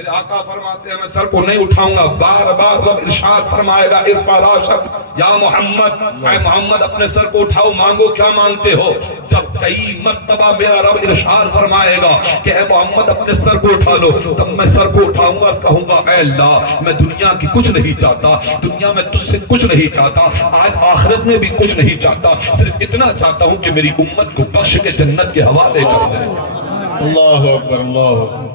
میرے آقا فرماتے ہیں میں سر کو نہیں اٹھاؤں گا. بار بار رب ارشاد فرمائے گا ارفع راسک یا محمد، اے محمد اپنے سر کو اٹھاؤ، مانگو کیا مانگتے ہو. جب کئی مرتبہ میرا رب ارشاد فرمائے گا کہ اے محمد اپنے سر کو اٹھا لو، تب میں سر کو اٹھاؤں گا اور کہوں گا اے اللہ میں دنیا کی کچھ نہیں چاہتا، دنیا میں تجھ سے کچھ نہیں چاہتا، آج آخرت میں بھی کچھ نہیں چاہتا، صرف اتنا چاہتا ہوں کہ میری امت کو بخش کے جنت کے حوالے کر دے. اللہ اکبر اللہ اکبر.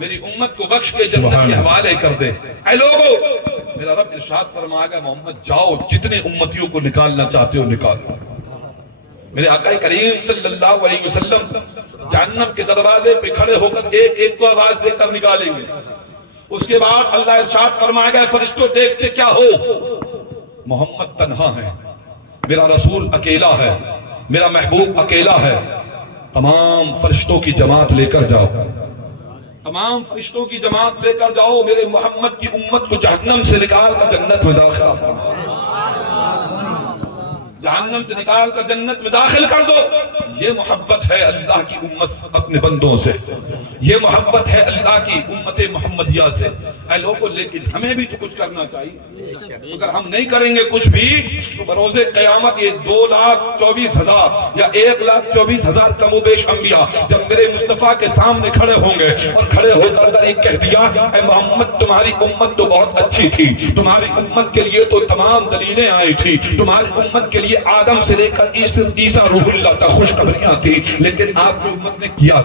میری امت کو بخش کے جنت کے حوالے کر دے. اے لوگو میرا رب ارشاد فرمائے گا محمد جاؤ جتنے امتیوں کو نکالنا چاہتے ہو نکالو. میرے آقا کریم صلی اللہ علیہ وسلم جہنم کے دروازے پہ کھڑے ہو کر ایک ایک کو آواز دے کر نکالیں گے. اس کے بعد اللہ ارشاد فرمائے گا فرشتوں دیکھتے کیا ہو، محمد تنہا ہے، میرا رسول اکیلا ہے، میرا محبوب اکیلا ہے. تمام فرشتوں کی جماعت لے کر جاؤ، تمام فرشتوں کی جماعت لے کر جاؤ، میرے محمد کی امت کو جہنم سے نکال کر جنت میں داخل فرماؤ، جہنم سے نکال کر جنت میں داخل کر دو. یہ محبت ہے اللہ کی امت اپنے بندوں سے، یہ محبت ہے اللہ کی امت محمدیہ سے. اے لوگوں لیکن ہمیں بھی تو کچھ کرنا چاہیے. اگر ہم نہیں کریں گے کچھ بھی تو بروز قیامت یہ 2,24,000 یا 1,24,000 کم و بیش انبیاء جب میرے مصطفیٰ کے سامنے کھڑے ہوں گے اور کھڑے ہو کر اگر ایک کہہ دیا اے محمد تمہاری امت تو بہت اچھی تھی، تمہاری امت کے لیے تو تمام دلیلیں آئی تھی، تمہاری امت کے لیے آدم سے لے کر عیسیٰ روح اللہ تک خوشخبریاں تھی، لیکن آپ کی امت نے کیا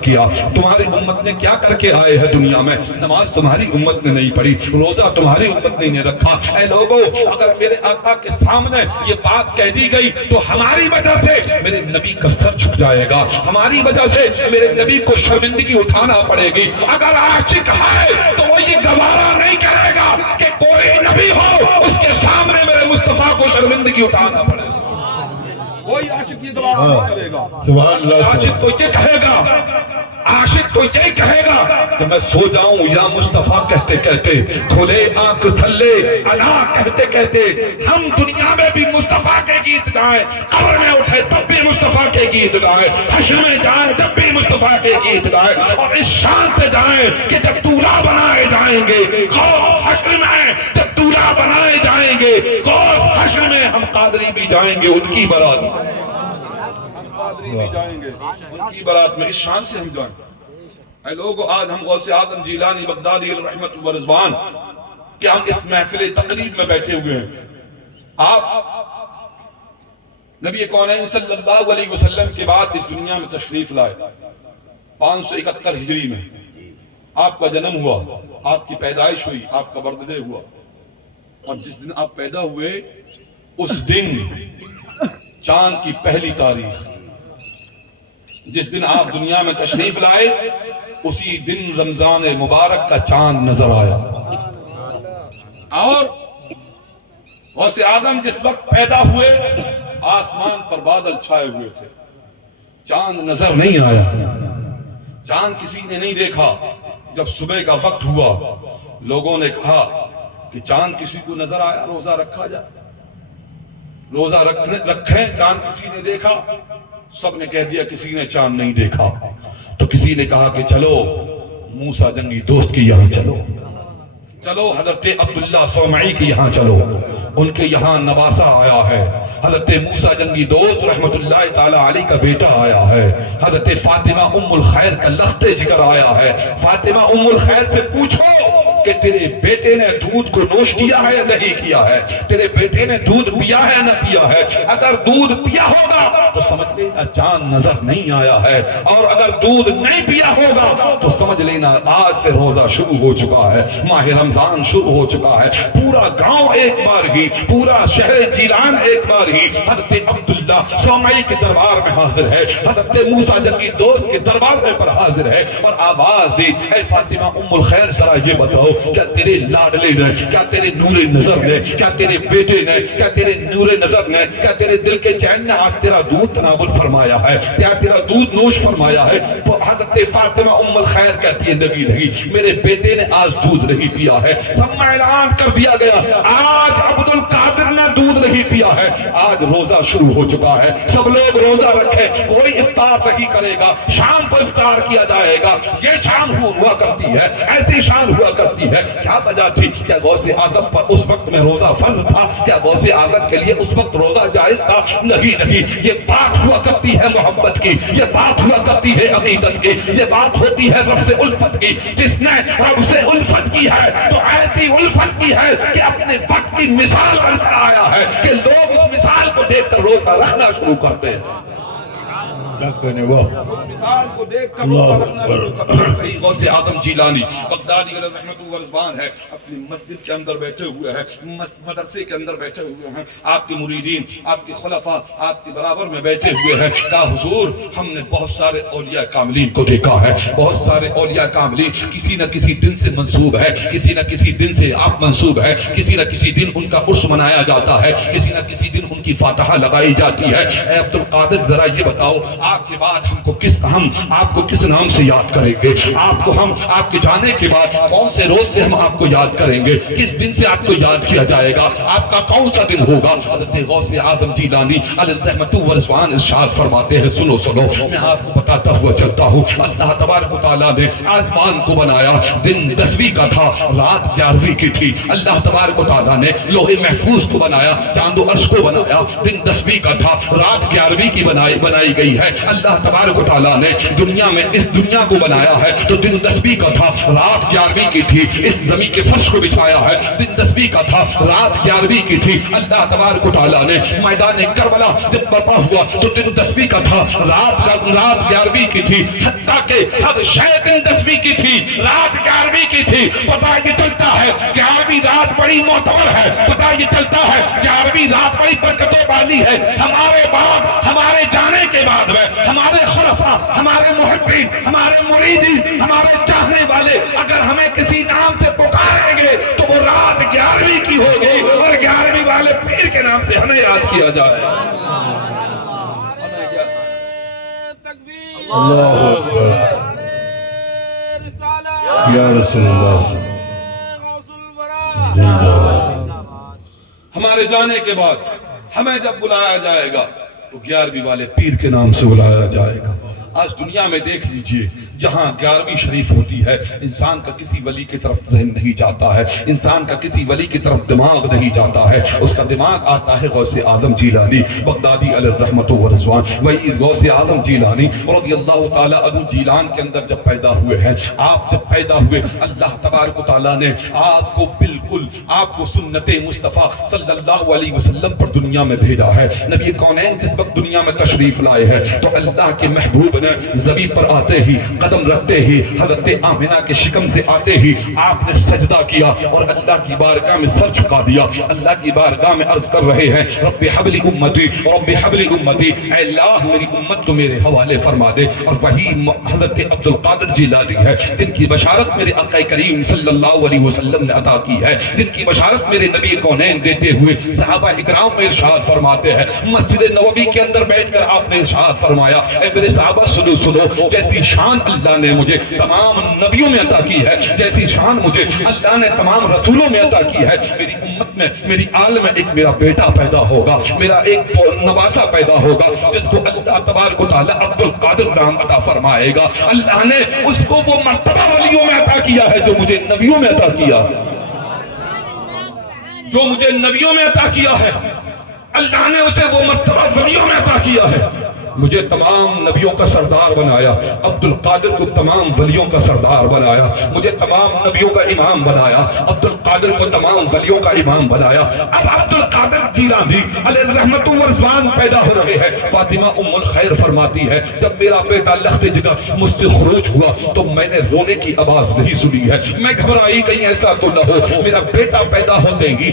تمہاری امت نے کیا کر کے آئے ہیں دنیا میں؟ نماز تمہاری امت نے نہیں پڑھی، روزہ تمہاری امت نے نہیں رکھا. اے لوگوں اگر میرے آقا کے سامنے یہ بات کہہ دی گئی تو ہماری وجہ سے میرے نبی کا سر جھک جائے گا، ہماری وجہ سے میرے نبی کو شرمندگی اٹھانا پڑے گی. اگر عاشق ہے تو وہ یہ گوارا نہیں کرے گا کہ کوئی نبی ہو اس کے سامنے میرے مصطفیٰ کو شرمندگی اٹھانا پڑے گا. کوئی عاشق یہ گوارا نہیں کرے گا. سبحان اللہ. عاشق تو یہ کہے گا، عاشق تو یہی کہے گا کہ میں سو جاؤں یا مصطفیٰ کہتے کہتے، کھلے آنکھ صلی اللہ کہتے کہتے ہم دنیا میں بھی مصطفیٰ کے گیت گائیں، قبر میں اٹھے تب بھی مصطفیٰ کے گیت گائیں، حشر میں جائیں جب بھی مصطفیٰ کے گیت گائیں، اور اس شان سے جائیں کہ جب دولہا بنائے جائیں گے غوث حشر میں، جب دولہا بنائے جائیں گے غوث حشر میں، ہم قادری بھی جائیں گے ان کی برات، قادری بھی جائیں گے ان کی برات میں، اس شان سے ہم جائیں. اے لوگو آج ہم غوث اعظم جیلانی بغدادی رحمت اللہ رضوان کہ ہم اس محفل تقریب میں بیٹھے ہوئے ہیں. آپ نبی کونین صلی اللہ علیہ وسلم کے بعد اس دنیا میں تشریف لائے 571 ہجری میں. آپ کا جنم ہوا، آپ کی پیدائش ہوئی، آپ کا برتھ ڈے ہوا، اور جس دن آپ پیدا ہوئے اس دن چاند کی پہلی تاریخ، جس دن آپ دنیا میں تشریف لائے اسی دن رمضان مبارک کا چاند نظر آیا. اور غوث اعظم جس وقت پیدا ہوئے آسمان پر بادل چھائے ہوئے تھے، چاند نظر نہیں آیا، چاند کسی نے نہیں دیکھا. جب صبح کا وقت ہوا لوگوں نے کہا کہ چاند کسی کو نظر آیا، روزہ رکھا جائے، روزہ رکھیں. چاند کسی نے دیکھا، سب نے کہہ دیا کسی نے چاند نہیں دیکھا. تو کسی نے کہا کہ چلو موسیٰ جنگی دوست کے یہاں چلو، چلو حضرت عبداللہ صومعی کے یہاں چلو، ان کے یہاں نواسہ آیا ہے، حضرت موسیٰ جنگی دوست رحمت اللہ تعالیٰ علیہ کا بیٹا آیا ہے، حضرت فاطمہ ام الخیر کا لخت جگر آیا ہے. فاطمہ ام الخیر سے پوچھو کہ تیرے بیٹے نے دودھ کو نوش کیا ہے یا نہیں کیا ہے، تیرے بیٹے نے دودھ پیا ہے نہ پیا ہے. اگر دودھ پیا ہوگا تو سمجھ لینا چاند نظر نہیں آیا ہے، اور اگر دودھ نہیں پیا ہوگا تو سمجھ لینا آج سے روزہ شروع ہو چکا ہے، ماہ رمضان شروع ہو چکا ہے. پورا گاؤں ایک بار ہی، پورا شہر جیلان ایک بار ہی حضرت عبداللہ صومعی کے دربار میں حاضر ہے، حضرت موسیٰ جنگی دوست کے دروازے پر حاضر ہے، اور آواز دی اے فاطمہ ام الخیر ذرا یہ بتاؤ کیا تیرے لاڈلے نے، کیا تیرے نور نظر نے، کیا تیرے بیٹے نے، کیا تیرے نور نظر نے، کیا تیرے دل کے چین نے آج تیرا دودھ تناول فرمایا ہے، کیا تیرا دودھ نوش فرمایا ہے؟ تو حضرت فاطمہ ام الخیر کہتی ہے نہیں، میرے بیٹے نے آج دودھ نہیں پیا ہے. سب اعلان کر دیا گیا آج عبد القادر نے دودھ نہیں نہیں پیا ہے، آج روزہ شروع ہو چکا ہے، سب لوگ روزہ رکھیں، کوئی افطار نہیں کرے گا، شام کو افطار کیا جائے گا۔ یہ شام ہوا کرتی ہے، ایسی شان ہوا کرتی ہے۔ کیا وجہ تھی؟ کیا غوث اعظم پر اس وقت میں روزہ فرض تھا؟ کیا غوث اعظم کے لیے اس وقت روزہ جائز تھا؟ نہیں، یہ بات ہوا کرتی ہے محبت کی، یہ بات ہوا کرتی ہے عقیدت کی، یہ بات ہوتی ہے رب سے الفت کی۔ جس نے رب سے الفت کی ہے تو ایسی الفت کی ہے کہ اپنے وقت کی مثال بن کر آیا ہے کہ لوگ اس مثال کو دیکھ کر روزہ رکھنا شروع کرتے ہیں۔ اس مثال کو دیکھ کر روزہ رکھنا شروع کرتے ہیں۔ وہی غوث اعظم جیلانی بغدادی علیہ رحمۃ و رضوان ہے، اپنی مسجد کے اندر بیٹھے ہوئے ہیں، مدرسے کے اندر بیٹھے ہوئے ہیں، آپ کے مریدین، آپ کے خلفاء آپ کے برابر میں بیٹھے ہوئے ہیں۔ کہا حضور ہم نے بہت سارے اولیاء کاملین کو دیکھا ہے، بہت سارے اولیاء کاملین کسی نہ کسی دن سے منسوب ہے، کسی نہ کسی دن سے آپ منسوب ہے، کسی نہ کسی دن ان کا عرس منایا جاتا ہے، کسی نہ کسی دن ان کی فاتحہ لگائی جاتی ہے۔ اے عبد القادر ذرا یہ بتاؤ آپ کے بعد ہم آپ کو کس نام سے یاد کریں گے؟ آپ کے جانے کے بعد کون سے روز سے ہم آپ کو یاد کریں گے؟ کس دن سے آپ کو یاد کیا جائے گا؟ آپ کا کون سا دن ہوگا؟ حضرت غوث اعظم جیلانی علیہ رحمۃ و رضوان ارشاد فرماتے ہیں، سنو میں آپ کو بتاتا ہوا چلتا ہوں۔ اللہ تبارک و تعالیٰ نے آسمان کو بنایا، دن 10ویں کا تھا، رات 11ویں کی تھی۔ اللہ تبارک و تعالیٰ نے لوح محفوظ کو بنایا، چاند و عرش کو بنایا، دن 10ویں کا تھا، رات 11ویں کی بنائی گئی ہے۔ اللہ تبارک و تعالیٰ نے دنیا میں اس دنیا کو بنایا ہے تو دن 10ویں کا تھا، رات 11ویں کی تھی۔ اس زمین کے فرش کو بچھایا ہے، دن 10ویں کا تھا، رات 11ویں کی تھی۔ اللہ تبارک و تعالیٰ نے میدان کربلا جب برپا ہوا تو دن 10ویں کا تھا، رات 11ویں کی تھی، حتیٰ کہ ہر شے دن 10ویں کی تھی، رات 11ویں کی تھی۔ پتہ یہ چلتا ہے 11ویں رات بڑی معتبر ہے، پتہ یہ چلتا ہے 11ویں رات بڑی برکتوں والی ہے۔ ہمارے بعد، ہمارے جانے کے بعد میں ہمارے خلفاء، ہمارے محبین، ہمارے مریدین، ہمارے چاہنے والے اگر ہمیں کسی نام سے پکاریں گے تو وہ رات 11ویں کی ہوگی اور 11ویں والے پیر کے نام سے ہمیں یاد کیا جائے۔ اللہ اکبر یا رسول اللہ زندہ باد۔ ہمارے جانے کے بعد ہمیں جب بلایا جائے گا تو 11ویں والے پیر کے نام سے بلایا جائے گا۔ آج دنیا میں دیکھ لیجئے جہاں 11ویں شریف ہوتی ہے، انسان کا کسی ولی کی طرف ذہن نہیں جاتا ہے، انسان کا کسی ولی کی طرف دماغ نہیں جاتا ہے، اس کا دماغ آتا ہے غوث اعظم جیلانی بغدادی علیہ رحمۃ و رضوان۔ وہی غوث اعظم جیلانی رضی اللہ تعالیٰ عنہ جیلان کے اندر جب پیدا ہوئے ہیں، آپ جب پیدا ہوئے اللہ تبارک و تعالیٰ نے آپ کو بالکل آپ کو سنت مصطفیٰ صلی اللہ علیہ وسلم پر دنیا میں بھیجا ہے۔ نبی کونین جس وقت دنیا میں تشریف لائے ہیں تو اللہ کے محبوب نے زمین پر آتے ہی، قدم رکھتے ہی، حضرت آمنہ کے شکم سے آتے ہی آپ نے سجدہ کیا اور اللہ کی بارگاہ میں سر جھکا دیا۔ اللہ کی بارگاہ میں عرض کر رہے ہیں رب حبلی امتی، رب حبلی امتی، اے اللہ میری امت کو میرے حوالے فرما دے۔ اور وہی حضرت عبد القادر جیلانی ہے جن کی بشارت میرے آقا کریم صلی اللہ علیہ وسلم نے عطا کی ہے، جن کی بشارت میرے نبی کونین دیتے ہوئے صحابہ اکرام میں ارشاد فرماتے ہیں۔ مسجد نبوی کے اندر بیٹھ کر آپ نے ارشاد فرمایا، اے میرے صحابہ سنو، جیسی شان اللہ نے مجھے تمام نبیوں میں عطا کی ہے، جیسی شان مجھے اللہ نے تمام رسولوں میں عطا کی ہے، میری امت میں، میری آل میں ایک میرا بیٹا پیدا ہوگا، میرا ایک نواسا پیدا ہوگا جس کو اللہ تبارک و تعالی عبد القادر نام عطا فرمائے گا۔ اللہ نے اس کو وہ مرتبہ ولیوں میں عطا کیا ہے جو مجھے نبیوں میں عطا کیا، جو مجھے نبیوں میں عطا کیا ہے۔ اللہ نے اسے وہ مرتبہ ولیوں میں عطا کیا ہے۔ مجھے تمام نبیوں کا سردار بنایا، عبد القادر کو تمام ولیوں کا سردار بنایا، مجھے تمام نبیوں کا امام بنایا، عبد القادر کو تمام ولیوں کا امام بنایا۔ اب عبد القادر جیلانی علیہ رحمۃ و رضوان پیدا ہو رہے ہیں۔ فاطمہ ام الخیر فرماتی ہے جب میرا بیٹا لخت جگر مجھ سے خروج ہوا تو میں نے رونے کی آواز نہیں سنی ہے، میں گھبرائی کہیں ایسا تو نہ ہو میرا بیٹا پیدا ہوتے ہی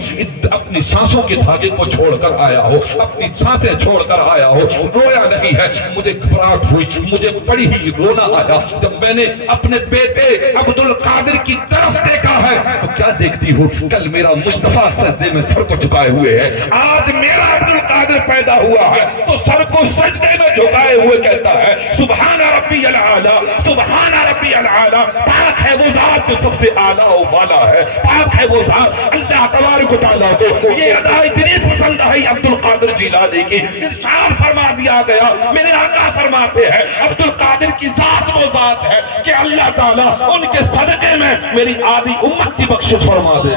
اپنی سانسوں کے دھاگے کو چھوڑ کر آیا ہو، اپنی سانسیں چھوڑ کر آیا ہو، رویا نہیں رہی ہے، مجھے گھبراہٹ ہوئی، مجھے بڑی ہی رونا آیا جب میں نے اپنے بیٹے عبد القادر کی طرف دیکھا ہے تو کیا دیکھتی ہوں، کل میرا مصطفیٰ سجدے میں سر کو جھکائے ہوئے ہے، آج میرا عبد القادر پیدا ہوا ہے تو سر کو سجدے میں جھکائے ہوئے کہتا ہے سبحان ربی العالی، سبحان ربی العالی، پاک ہے وہ ذات جو سب سے اعلیٰ و والا ہے، پاک ہے وہ ذات اللہ تبارک و تعالیٰ کو یہ ادا اتنی پسند ہے عبد القادر جیلانی کی، ارشاد فرما دیا گیا، میرے آقا فرماتے ہیں عبد القادر کی ذات وہ ذات ہے کہ اللہ تعالیٰ ان کے صدقے میں میری آدھی امت کی بخشش فرما دے،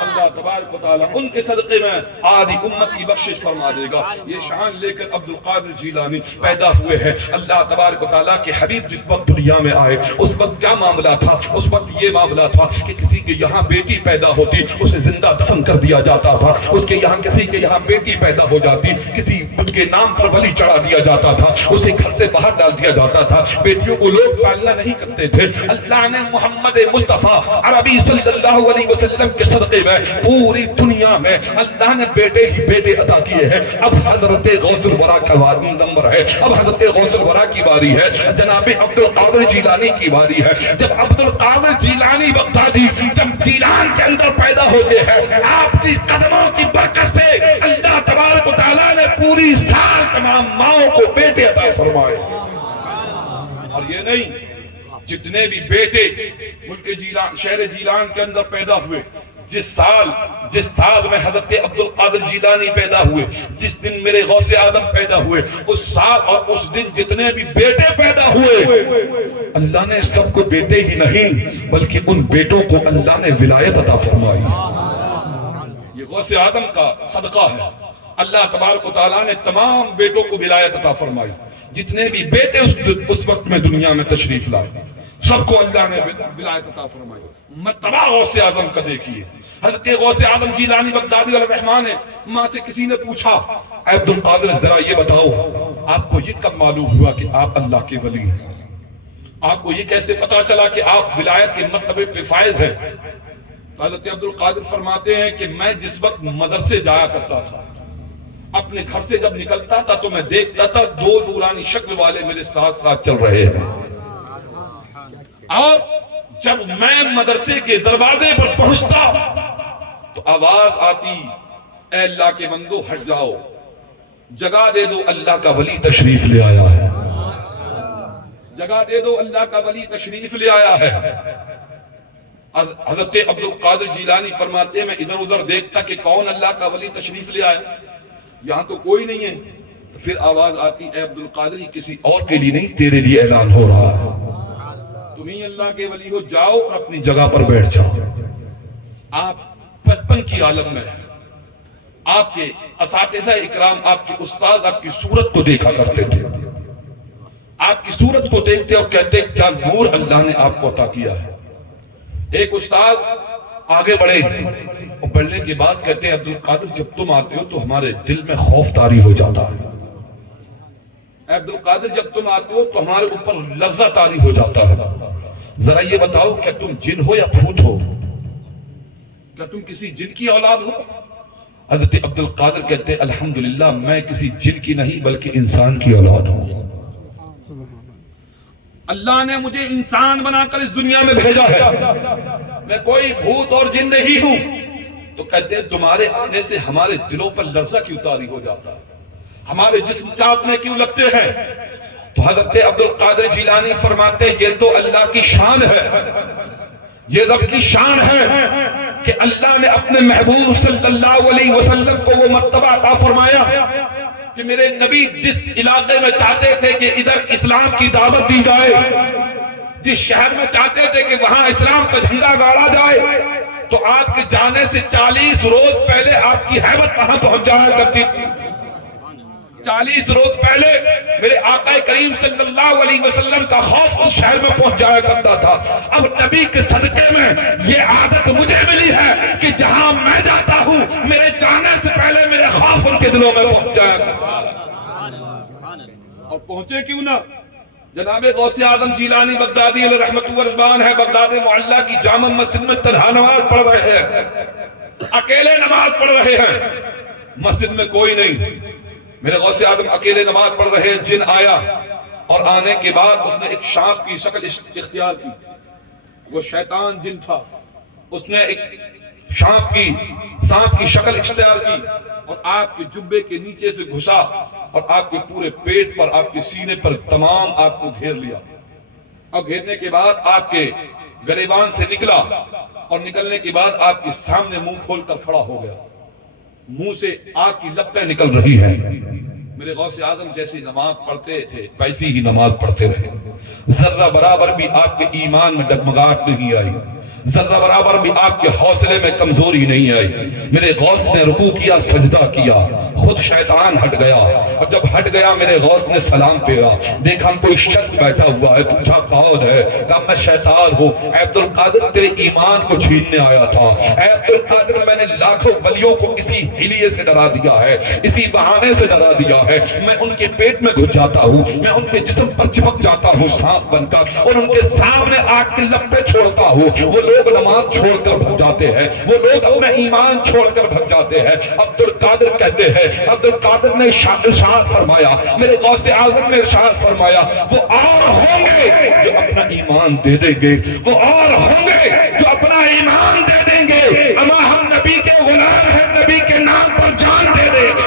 اللہ تبارک و تعالیٰ ان کے صدقے میں آدھی امت کی بخشش فرما دے گا۔ یہ شان لے کر عبد القادر جیلانی پیدا ہوئے ہیں۔ اللہ تبارک و تعالیٰ کے حبیب جس وقت دنیا میں آئے اس وقت کیا معاملہ تھا؟ اس وقت یہ معاملہ تھا کہ کسی کے یہاں بیٹی پیدا ہوتی اسے زندہ دفن کر دیا جاتا تھا، اس کے یہاں کسی کے یہاں بیٹی پیدا ہو جاتی کسی بدھ کے نام پر ولی چڑھا دیا جاتا تھا، اسے گھر سے باہر ڈال دیا جاتا تھا، بیٹیوں کو لوگ پالنا نہیں کرتے تھے۔ اللہ نے محمد مصطفیٰ عربی صلی اللہ علیہ وسلم کے صدقے میں پوری دنیا میں اللہ نے بیٹے ہی بیٹے عطا کیے ہیں۔ اب حضرت غوث الورا کا نمبر ہے، اب حضرت غوث الورا کی باری ہے، جناب عبد القادر جیلانی کی باری ہے۔ جب عبد القادر جیلانی بغدادی جب جیلان کے اندر پیدا ہوتے ہیں، آپ کی قدموں کی برکت سے اللہ تبارک و تعالیٰ نے پوری سال تمام ماؤں کو بیٹے عطا فرمائے۔ اور یہ نہیں، جتنے بھی بیٹے ملک جیلان شہر جیلان کے اندر پیدا ہوئے، جس سال میں حضرت عبد القادر جیلانی پیدا ہوئے، جس دن میرے غوث اعظم پیدا ہوئے، اس سال اور اس دن جتنے بھی بیٹے پیدا ہوئے، اللہ نے سب کو بیٹے ہی نہیں بلکہ ان بیٹوں کو اللہ نے ولایت عطا فرمائی۔ یہ غوث اعظم کا صدقہ ہے، اللہ تبارک و تعالیٰ نے تمام بیٹوں کو ولایت عطا فرمائی۔ جتنے بھی بیٹے اس وقت میں دنیا میں تشریف لائے سب کو اللہ نے ولایت عطا فرمائی۔ مرتبہ غوث اعظم کا دیکھیے، حضرت غوث اعظم جیلانی بغدادی علیہ الرحمن نے ماں سے کسی نے پوچھا عبد القادر ذرا یہ بتاؤ آپ کو یہ کب معلوم ہوا کہ آپ اللہ کے ولی ہیں؟ آپ کو یہ کیسے پتا چلا کہ آپ ولایت کے مرتبے پہ فائز ہیں؟ حضرت عبد القادر فرماتے ہیں کہ میں جس وقت مدرسے جایا کرتا تھا، اپنے گھر سے جب نکلتا تھا تو میں دیکھتا تھا دو نورانی شکل والے میرے ساتھ ساتھ چل رہے ہیں، اور جب میں مدرسے کے دروازے پر پہنچتا تو آواز آتی اے اللہ کے بندو ہٹ جاؤ، جگہ دے دو اللہ کا ولی تشریف لے آیا ہے، جگہ دے دو اللہ کا ولی تشریف لے آیا ہے۔ حضرت عبد القادر جیلانی فرماتے ہیں میں ادھر ادھر دیکھتا کہ کون اللہ کا ولی تشریف لے آیا، یہاں تو کوئی نہیں ہے، پھر آواز آتی اے عبد القادر کسی اور کے لیے نہیں تیرے لیے اعلان ہو رہا ہے، تمہیں اللہ کے ولی ہو، جاؤ اور اپنی جگہ پر بیٹھ جاؤ۔ آپ بچپن کی عالم میں آپ کے اساتذہ اکرام، آپ کے استاد آپ کی صورت کو دیکھا کرتے تھے، آپ کی صورت کو دیکھتے اور کہتے کیا نور اللہ نے آپ کو عطا کیا ہے۔ ایک استاد آگے بڑھے اور بڑھنے کے بعد کہتے ہیں عبد القادر جب تم آتے ہو تو ہمارے دل میں خوف طاری ہو جاتا ہے، عبد القادر جب تم آتے ہو تو ہمارے اوپر لرزہ طاری ہو جاتا ہے، ذرا یہ بتاؤ کیا تم جن ہو یا بھوت ہو، کیا تم کسی جن کی اولاد ہو؟ حضرت عبد القادر کہتے ہیں الحمدللہ میں کسی جن کی نہیں بلکہ انسان کی اولاد ہوں، اللہ نے مجھے انسان بنا کر اس دنیا میں بھیجا ہے، میں کوئی بھوت اور جن نہیں ہوں۔ تو کہتے ہیں تمہارے آنے سے ہمارے دلوں پر لرزہ کیوں طاری ہو جاتا ہے، ہمارے جسم کانپنے کیوں لگتے ہیں؟ تو حضرت عبد القادر جیلانی فرماتے ہیں یہ تو اللہ کی شان ہے، یہ رب کی شان ہے کہ اللہ نے اپنے محبوب صلی اللہ علیہ وسلم کو وہ مرتبہ عطا فرمایا کہ میرے نبی جس علاقے میں چاہتے تھے کہ ادھر اسلام کی دعوت دی جائے، جس شہر میں چاہتے تھے کہ وہاں اسلام کا جھنڈا گاڑا جائے، تو آپ کے جانے سے 40 روز پہلے آپ کی حیبت وہاں پہنچ جایا کرتی تھی۔ 40 روز پہلے میرے آقا کریم صلی اللہ علیہ وسلم کا خوف اس شہر میں پہنچ جایا کرتا تھا۔ اب نبی کے صدقے میں یہ عادت مجھے ملی ہے کہ جہاں میں جاتا ہوں میرے جانے سے پہلے میرے خوف ان کے دلوں میں پہنچ جایا کرتا ہے۔ اور پہنچے کیوں نہ؟ جناب غوث اعظم جیلانی بغدادی علیہ رحمت و رضوان ہے، بغداد معلیٰ کی جامع مسجد میں تنہا نماز پڑھ رہے ہیں، اکیلے نماز پڑھ رہے ہیں، مسجد میں کوئی نہیں، میرے غوث اعظم اکیلے نماز پڑھ رہے، جن آیا اور آنے کے بعد اس نے ایک سانپ کی شکل اختیار کی. وہ شیطان جن تھا، اس نے ایک سانپ کی شکل اختیار کی اور آپ کے جبے کے نیچے سے گھسا اور آپ کے پورے پیٹ پر، آپ کے سینے پر تمام آپ کو گھیر لیا. اور گھیرنے کے بعد آپ کے گریبان سے نکلا اور نکلنے کے بعد آپ کے سامنے منہ کھول کر کھڑا ہو گیا. منہ سے آگ کی لپٹیں نکل رہی ہیں. میرے غوث اعظم جیسی نماز پڑھتے تھے ویسی ہی نماز پڑھتے رہے. ذرہ برابر بھی آپ کے ایمان میں ڈگمگاہٹ نہیں آئی، ذرہ برابر بھی آپ کے حوصلے میں کمزوری نہیں آئی. میرے غوث نے رکوع کیا، سجدہ کیا، خود شیطان ہٹ گیا. اور جب ہٹ گیا میرے غوث نے سلام پھیرا، دیکھا کوئی شخص بیٹھا ہوا ہے. پوچھا کون ہے؟ کہا میں شیطان ہوں. اے عبد القادر تیرے ایمان کو چھیننے آیا تھا. اے عبد القادر میں نے لاکھوں ولیوں کو اسی حلیے سے ڈرا دیا ہے، اسی بہانے سے ڈرا دیا ہے. میں ان کے پیٹ میں گھس جاتا ہوں، میں ان کے جسم پر چپک جاتا ہوں سانپ بن کر، اور ان کے سامنے آگ کے لپے چھوڑتا ہوں. وہ لوگ نماز چھوڑ کر بھگ جاتے ہیں، وہ لوگ اپنا ایمان چھوڑ کر بھگ جاتے ہیں. عبد القادر کہتے ہیں، عبد القادر نے ارشاد فرمایا، میرے غوث اعظم نے ارشاد فرمایا، وہ اور ہوں گے جو اپنا ایمان دے دیں گے، وہ اور ہوں گے جو اپنا ایمان دے دیں گے. اما ہم نبی کے غلام ہیں، نبی کے نام پر جان دے دیں گے.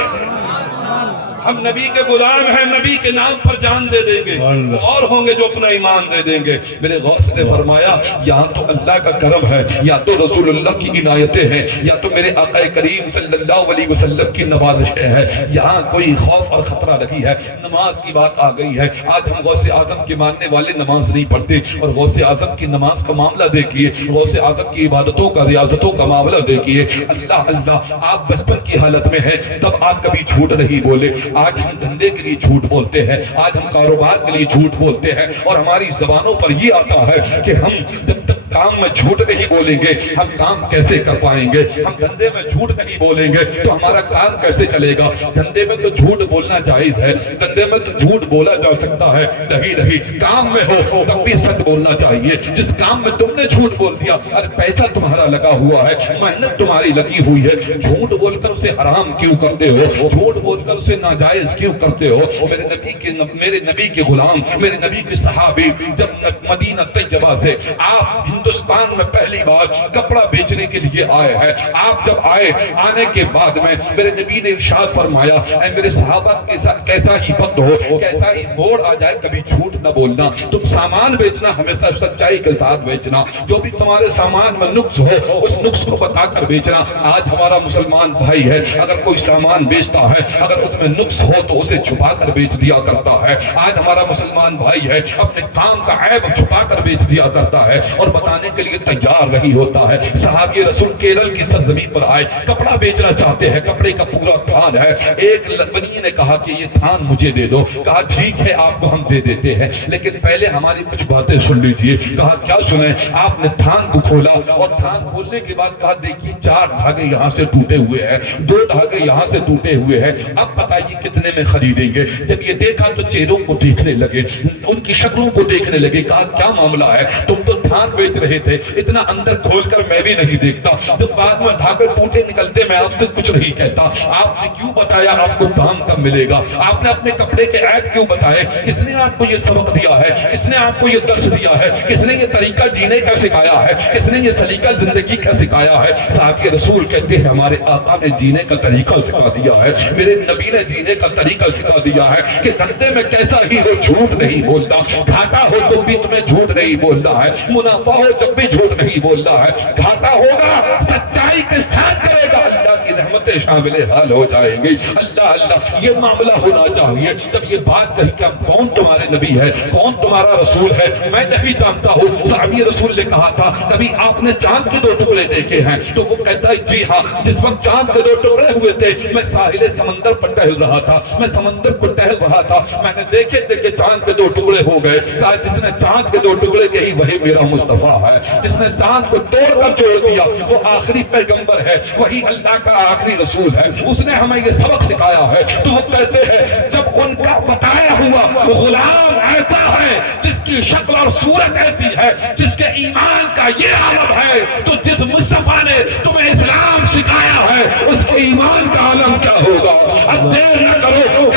ہم نبی کے غلام ہیں، نبی کے نام پر جان دے دیں گے. اور ہوں گے جو اپنا ایمان دے دیں گے. میرے غوث نے فرمایا یہاں تو اللہ کا کرم ہے، یا تو رسول اللہ کی عنایتیں ہیں، یا تو میرے آقا کریم صلی اللہ علیہ وسلم کی نوازشیں ہیں. یہاں کوئی خوف اور خطرہ نہیں ہے. نماز کی بات آ گئی ہے. آج ہم غوث اعظم کے ماننے والے نماز نہیں پڑھتے، اور غوث اعظم کی نماز کا معاملہ دیکھیے، غوث اعظم کی عبادتوں کا، ریاضتوں کا معاملہ دیکھیے. اللہ اللہ، آپ بچپن کی حالت میں ہیں تب آپ کبھی جھوٹ نہیں بولے. آج ہم دھندے کے لیے جھوٹ بولتے ہیں، آج ہم کاروبار کے لیے جھوٹ بولتے ہیں، اور ہماری زبانوں پر یہ آتا ہے کہ ہم جب تک کام میں جھوٹ نہیں بولیں گے ہم کام کیسے کر پائیں گے. ہم دھندے میں جھوٹ نہیں بولیں گے تو ہمارا کام کیسے چلے گا. دھندے میں تو جھوٹ بولنا جائز ہے، دھندے میں تو جھوٹ بولا جا سکتا ہے. نہیں، کام میں ہو تب بھی سچ بولنا چاہیے. جس کام میں تم نے جھوٹ بول دیا، ارے پیسہ تمہارا لگا ہوا ہے، محنت تمہاری لگی ہوئی ہے، جھوٹ بول کر اسے حرام کیوں کرتے ہو؟ جھوٹ بول کر اسے ناجائز کیوں کرتے ہو؟ میرے نبی کے غلام، میرے نبی کے صحابی جب مدینہ طیبہ سے آپ ہندوستان میں پہلی بار کپڑا بیچنے کے لیے آئے ہیں، آپ جب آئے، آنے کے بعد میں میرے نبی نے ارشاد فرمایا، اے میرے صحابہ کیسا ہی وقت ہو، کیسا ہی موڑ آ جائے، کبھی جھوٹ نہ بولنا. تم سامان بیچنا ہمیشہ سچائی کے ساتھ بیچنا. جو بھی تمہارے سامان میں نقص ہو اس نقص کو بتا کر بیچنا. آج ہمارا مسلمان بھائی ہے، اگر کوئی سامان بیچتا ہے اگر اس میں نقص ہو تو اسے چھپا کر بیچ دیا کرتا ہے. آج ہمارا مسلمان بھائی ہے، اپنے کام کا عیب چھپا کر بیچ دیا کرتا ہے اور بتانے کے لیے تیار نہیں ہوتا ہے. صحابی رسول کیرل کی سرزمین پر آئے، کپڑا بیچنا چاہتے ہیں، کپڑے کا پورا تھان ہے. ایک بنی نے کہا کہ یہ تھان مجھے دے دو. کہا ٹھیک ہے آپ کو ہم دے دیتے ہیں، لیکن پہلے ہماری کچھ باتیں سن لیجئے. کہا کیا سنیں؟ آپ نے تھان کو کھولا اور تھان کھولنے کے بعد کہا دیکھیے 4 دھاگے یہاں سے ٹوٹے ہوئے ہیں، 2 دھاگے یہاں سے ٹوٹے ہوئے ہیں. اب بتائیے کتنے میں خریدیں گے؟ جب یہ دیکھا تو چہروں کو دیکھنے لگے، ان کی شکلوں کو دیکھنے لگے. کہا کیا معاملہ ہے؟ تم تو تھان بیچ رہے تھے، اتنا اندر کھول کر میں بھی نہیں دیکھتا. جب بعد میں دھاگے ٹوٹے نکلتے میں آپ سے کچھ نہیں کہتا. آپ نے کیوں بتایا آپ کو دام کب ملے گا؟ آپ نے اپنے کپڑے کے عیب کیوں بتائے؟ کس نے آپ کو یہ سبق دیا ہے؟ کس نے آپ کو یہ درس دیا ہے؟ کس نے یہ طریقہ جینے کا سکھایا ہے؟ کس نے یہ سلیقہ زندگی کا سکھایا ہے؟ صحابی رسول کہتے ہیں ہمارے آقا نے جینے کا طریقہ سکھا دیا ہے، میرے نبی نے جینے کا طریقہ سکھا دیا ہے کہ دھندے میں کیسا ہی ہو جھوٹ نہیں بولتا، گھاٹا ہو تو بھی تمہیں جھوٹ نہیں بولنا ہے، منافع ہو جب بھی جھوٹ نہیں بولنا ہے. گھاٹا ہوگا سچائی کے ساتھ کرے گا، اللہ کی رحمتیں شامل حال ہو جائیں گی. اللہ اللہ، یہ معاملہ ہونا چاہیے. جب یہ بات کہی کہ کون تمہارے نبی ہے، کون تمہارا رسول ہے، میں نہیں جانتا ہوں. صحابی رسول نے کہا تھا کبھی آپ نے چاند کے 2 ٹکڑے دیکھے ہیں؟ تو وہ کہتا ہے جی ہاں. جس وقت چاند کے 2 ٹکڑے ہوئے تھے میں ساحل سمندر پر ٹہل رہا تھا، میں سمندر کو ٹہل رہا تھا، میں نے دیکھے چاند کے 2 ٹکڑے ہو گئے. کہا جس نے چاند کے 2 ٹکڑے کہی وہی میرا مصطفیٰ ہے. جس نے چاند کو توڑ کر جوڑ دیا وہ آخری پیغمبر ہے، وہی اللہ کا آخری رسول ہے. اس نے ہمیں یہ سبق سکھایا ہے. تو وہ کہتے ہیں جب ان کا بتایا ہوا غلام ایسا ہے جس کی شکل اور صورت ایسی ہے، جس کے ایمان کا یہ عالم ہے، تو جس مصطفیٰ نے تمہیں اسلام سکھایا ہے اس کے ایمان کا عالم کیا ہوگا؟ اب دیر نہ کرو،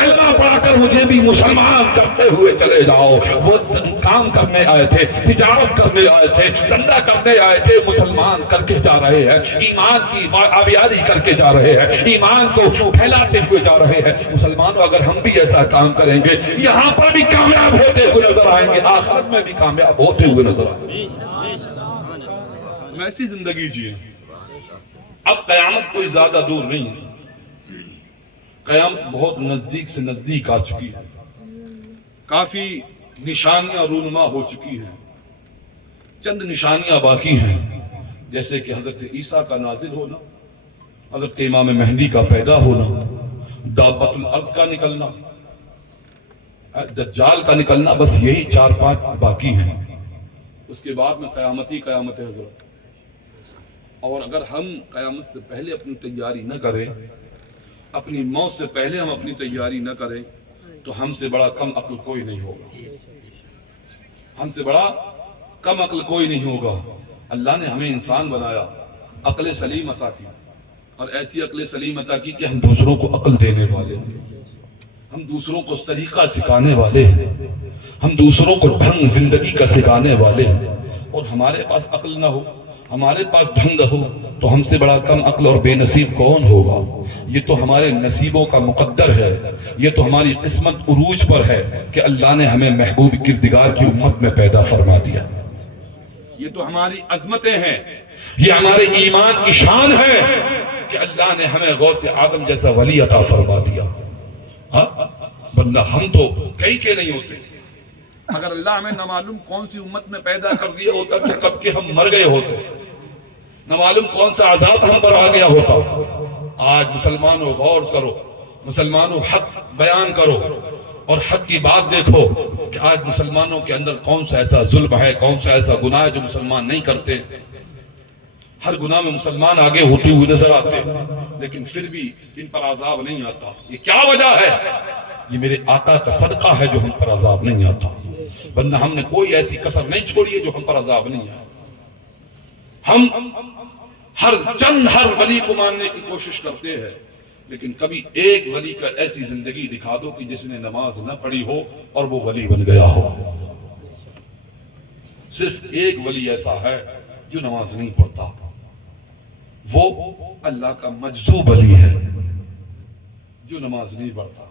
مجھے بھی مسلمان کرتے ہوئے چلے جاؤ۔ وہ کام کرنے آئے تھے، تجارت کرنے آئے تھے، دھندا کرنے آئے تھے، مسلمان کر کے جا رہے ہیں، ایمان کی آبیاری کر کے جا رہے ہیں، ایمان کو پھیلاتے ہوئے جا رہے ہیں۔ مسلمانوں اگر ہم بھی ایسا کام کریں گے، یہاں پر بھی کامیاب ہوتے ہوئے نظر آئیں گے، آخرت میں بھی کامیاب ہوتے ہوئے نظر آئیں گے۔ ہم ایسی زندگی جیئیں۔ اب قیامت کوئی زیادہ دور نہیں ہے، قیامت بہت نزدیک سے نزدیک آ چکی ہے، کافی نشانیاں رونما ہو چکی ہیں، چند نشانیاں باقی ہیں، جیسے کہ حضرت عیسیٰ کا نازل ہونا، حضرت امام مہدی کا پیدا ہونا، دابت الارض کا نکلنا، دجال کا نکلنا، بس یہی 4-5 باقی ہیں۔ اس کے بعد میں قیامت ہی قیامت ہے حضرت۔ اور اگر ہم قیامت سے پہلے اپنی تیاری نہ کریں، اپنی موت سے پہلے ہم اپنی تیاری نہ کریں، تو ہم سے بڑا کم عقل کوئی نہیں ہوگا، ہم سے بڑا کم عقل کوئی نہیں ہوگا۔ اللہ نے ہمیں انسان بنایا، عقل سلیم عطا کی، اور ایسی عقل سلیم عطا کی کہ ہم دوسروں کو عقل دینے والے ہیں، ہم دوسروں کو طریقہ سکھانے والے ہیں، ہم دوسروں کو ڈھنگ زندگی کا سکھانے والے ہیں۔ اور ہمارے پاس عقل نہ ہو، ہمارے پاس ڈھنگ ہو، تو ہم سے بڑا کم عقل اور بے نصیب کون ہوگا؟ یہ تو ہمارے نصیبوں کا مقدر ہے، یہ تو ہماری قسمت عروج پر ہے کہ اللہ نے ہمیں محبوب کردگار کی امت میں پیدا فرما دیا۔ یہ تو ہماری عظمتیں ہیں، یہ ہمارے ایمان کی شان ہے کہ اللہ نے ہمیں غوث اعظم جیسا ولی عطا فرما دیا۔ ورنہ ہم تو کئی کے نہیں ہوتے۔ اگر اللہ ہمیں نہ معلوم کون سی امت میں پیدا کر دیا ہوتا تو کب کے ہم مر گئے ہوتے، نہ معلوم کون سا عذاب ہم پر آ گیا ہوتا۔ آج مسلمانوں غور کرو، مسلمانوں حق بیان کرو اور حق کی بات دیکھو کہ آج مسلمانوں کے اندر کون سا ایسا ظلم ہے، کون سا ایسا گناہ ہے جو مسلمان نہیں کرتے۔ ہر گناہ میں مسلمان آگے ہوتے ہوئے نظر آتے، لیکن پھر بھی ان پر عذاب نہیں آتا۔ یہ کیا وجہ ہے؟ یہ میرے آقا کا صدقہ ہے جو ہم پر عذاب نہیں آتا، ورنہ ہم نے کوئی ایسی کسر نہیں چھوڑی ہے جو ہم پر عذاب نہیں آیا۔ ہم ہر ولی کو ماننے کی کوشش کرتے ہیں، لیکن کبھی ایک ولی کا ایسی زندگی دکھا دو کہ جس نے نماز نہ پڑھی ہو اور وہ ولی بن گیا ہو۔ صرف ایک ولی ایسا ہے جو نماز نہیں پڑھتا، وہ اللہ کا مجذوب ولی ہے جو نماز نہیں پڑھتا،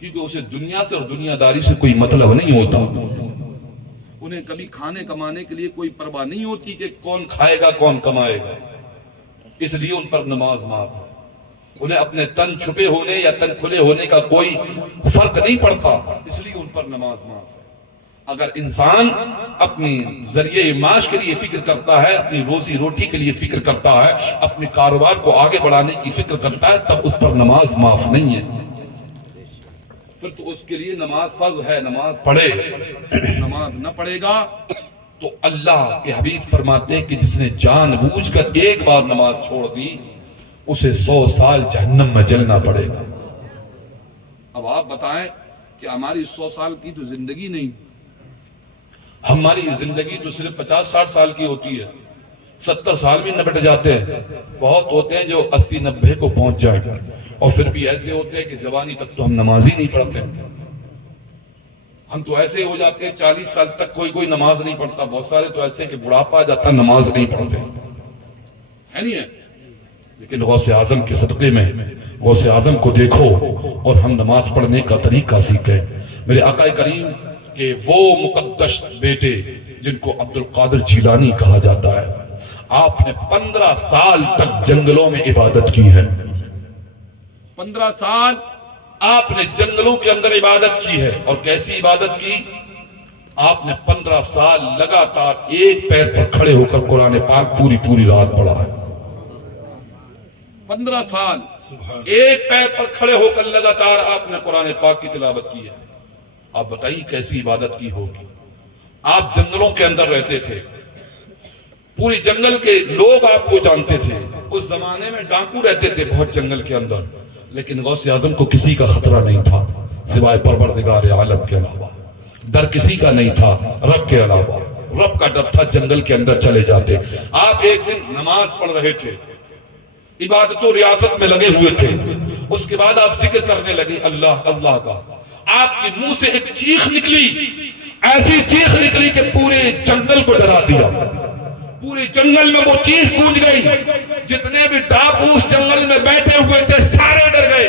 کیونکہ اسے دنیا سے اور دنیا داری سے کوئی مطلب نہیں ہوتا۔ انہیں کبھی کھانے کمانے کے لیے کوئی پرواہ نہیں ہوتی کہ کون کھائے گا کون کمائے گا، اس لیے ان پر نماز معاف ہے۔ انہیں اپنے تن چھپے ہونے یا تن کھلے ہونے کا کوئی فرق نہیں پڑتا، اس لیے ان پر نماز معاف ہے۔ اگر انسان اپنی ذریعے معاش کے لیے فکر کرتا ہے، اپنی روزی روٹی کے لیے فکر کرتا ہے، اپنے کاروبار کو آگے بڑھانے کی فکر کرتا ہے، تب اس پر نماز معاف نہیں ہے۔ پھر تو اس کے لیے نماز فرض ہے، نماز پڑھے۔ نماز نہ پڑھے گا تو اللہ کے حبیب فرماتے ہیں کہ جس نے جان بوجھ کر ایک بار نماز چھوڑ دی اسے 100 سال جہنم میں جلنا پڑے گا۔ اب آپ بتائیں کہ ہماری 100 سال کی تو زندگی نہیں، ہماری زندگی تو صرف 50-60 سال کی ہوتی ہے، 70 سال میں نپٹ جاتے ہیں۔ بہت ہوتے ہیں جو 80-90 کو پہنچ جائیں، اور پھر بھی ایسے ہوتے ہیں کہ جوانی تک تو ہم نماز ہی نہیں پڑھتے۔ ہم تو ایسے ہو جاتے ہیں 40 سال تک کوئی نماز نہیں پڑھتا، بہت سارے تو ایسے کہ بڑھاپا جاتا نماز نہیں پڑھتے، ہے نہیں ہے؟ لیکن غوث اعظم کے صدقے میں غوث اعظم کو دیکھو اور ہم نماز پڑھنے کا طریقہ سیکھیں۔ میرے آقا کریم کہ وہ مقدس بیٹے جن کو عبد القادر جیلانی کہا جاتا ہے، آپ نے 15 سال تک جنگلوں میں عبادت کی ہے۔ 15 سال آپ نے جنگلوں کے اندر عبادت کی ہے، اور کیسی عبادت کی؟ آپ نے 15 سال لگاتار ایک پیر پر کھڑے ہو کر قرآن پاک پوری رات پڑھا ہے۔ 15 سال ایک پیر پر کھڑے ہو کر لگاتار آپ نے قرآن پاک کی تلاوت کی ہے۔ آپ بتائیے کیسی عبادت کی ہوگی؟ آپ جنگلوں کے اندر رہتے تھے، پوری جنگل کے لوگ آپ کو جانتے تھے۔ اس زمانے میں ڈاکو رہتے تھے بہت جنگل کے اندر، لیکن غوث اعظم کو کسی کا خطرہ نہیں تھا سوائے پروردگار عالم کے علاوہ، ڈر کسی کا نہیں تھا رب کے علاوہ، رب کا ڈر تھا۔ جنگل کے اندر چلے جاتے۔ آپ ایک دن نماز پڑھ رہے تھے، عبادت و ریاضت میں لگے ہوئے تھے، اس کے بعد آپ ذکر کرنے لگے اللہ اللہ کا، آپ کے منہ سے ایک چیخ نکلی، ایسی چیخ نکلی کہ پورے جنگل کو ڈرا دیا. پورے جنگل میں وہ چیخ گونج گئی، جتنے بھی ڈاکو اس جنگل میں بیٹھے ہوئے تھے سارے ڈر گئے.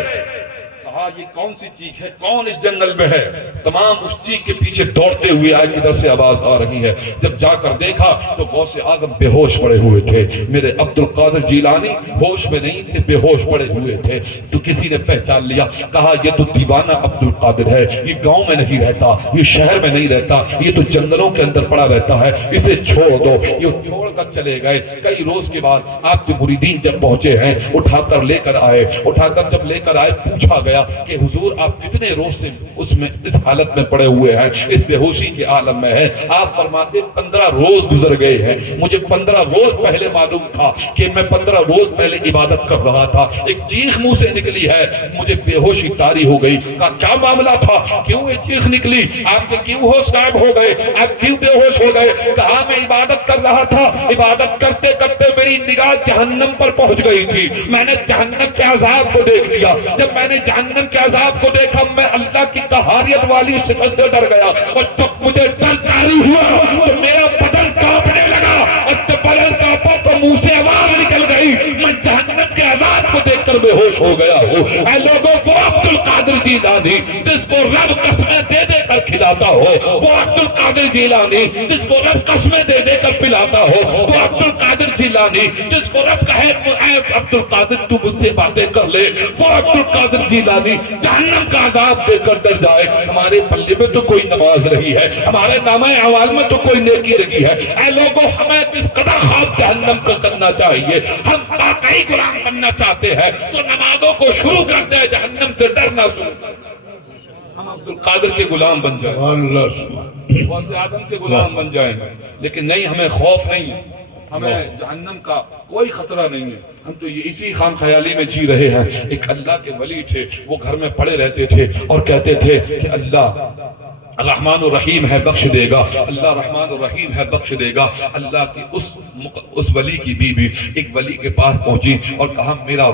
کہا یہ کون سی چیخ ہے، کون اس جنگل میں ہے؟ تمام اس چیخ کے پیچھے دوڑتے ہوئے آئے، کدھر سے آواز آ رہی ہے. جب جا کر دیکھا تو غوث اعظم بے ہوش پڑے ہوئے تھے. میرے عبد القادر جیلانی ہوش میں نہیں تھے، بے ہوش پڑے ہوئے تھے. تو کسی نے پہچان لیا، کہا یہ تو دیوانہ عبد القادر ہے، یہ گاؤں میں نہیں رہتا، یہ شہر میں نہیں رہتا، یہ تو جنگلوں کے اندر پڑا رہتا ہے، اسے چھوڑ دو. یہ چھوڑ کر چلے گئے. کئی روز کے بعد آپ کے مریدین جب پہنچے ہیں، اٹھا کر لے کر آئے. اٹھا کر جب لے کر آئے، پوچھا گیا کہ حضور آپ کتنے روز سے اس حالت میں پڑے ہوئے ہیں، اس بے ہوشی کے عالم میں ہیں؟ آپ فرماتے 15 روز گزر گئے ہیں. مجھے 15 روز پہلے معلوم تھا کہ میں 15 روز پہلے عبادت کر رہا تھا. ایک چیخ منہ سے نکلی ہے، مجھے بے ہوشی طاری ہو گئی. کہا کیا معاملہ تھا، کیوں یہ چیخ نکلی، آپ کے کیوں ہوش غائب ہو گئے، آپ کیوں بے ہوش ہو گئے؟ کہا میں عبادت کر رہا تھا، عبادت کرتے کرتے میری نگاہ جہنم پر پہنچ گئی تھی. میں نے جہنم کے عذاب کو دیکھ لیا. جب میں نے جہنم کے عذاب کو دیکھا، میں اللہ کی قہاریت والی صفت سے ڈر گیا. اور جب مجھے ڈر طاری ہوا تو میرا بدن کانپنے لگا. اور جب بدن کانپا تو منہ سے آواز نکل گئی. میں جہنم کے عذاب کو دیکھ کر بے ہوش ہو گیا ہوں. اے لوگوں، وہ عبد القادر جیلانی جس کو رب قسمیں دے دے کر کھلاتا ہو، وہ عبد القادر جیلانی جس کو رب قسمیں دے دے کر پلاتا ہو، وہ عبد القادر جیلانی جس کو رب کہے اے عبد القادر تو مجھ سے باتیں کر لے، وہ عبد القادر جیلانی جہنم کا عذاب دے کر ڈر جائے. ہمارے پلے میں تو کوئی نماز نہیں ہے، ہمارے نامہ اعمال میں تو کوئی نیکی نہیں ہے. اے لوگوں، ہمیں کس قدر خواب جہنم کا کرنا چاہیے. ہم واقعی غلام بننا چاہتے ہیں تو نمازوں کو شروع کر دیں، جہنم سے ڈرنا شروع کر دیں. ہم عبد القادر کے غلام بن جائیں، غوث اعظم کے غلام بن جائیں. لیکن نہیں، ہمیں خوف نہیں، ہمیں جہنم کا کوئی خطرہ نہیں ہے. ہم تو یہ اسی خام خیالی میں جی رہے ہیں. ایک اللہ کے ولی تھے، وہ گھر میں پڑے رہتے تھے اور کہتے تھے کہ اللہ رحمان الرحیم ہے، بخش دے گا، اللہ رحمان الرحیم ہے، بخش دے گا. اللہ کی اس ولی کی بیوی ایک ولی کے پاس پہنچی اور کہا میرا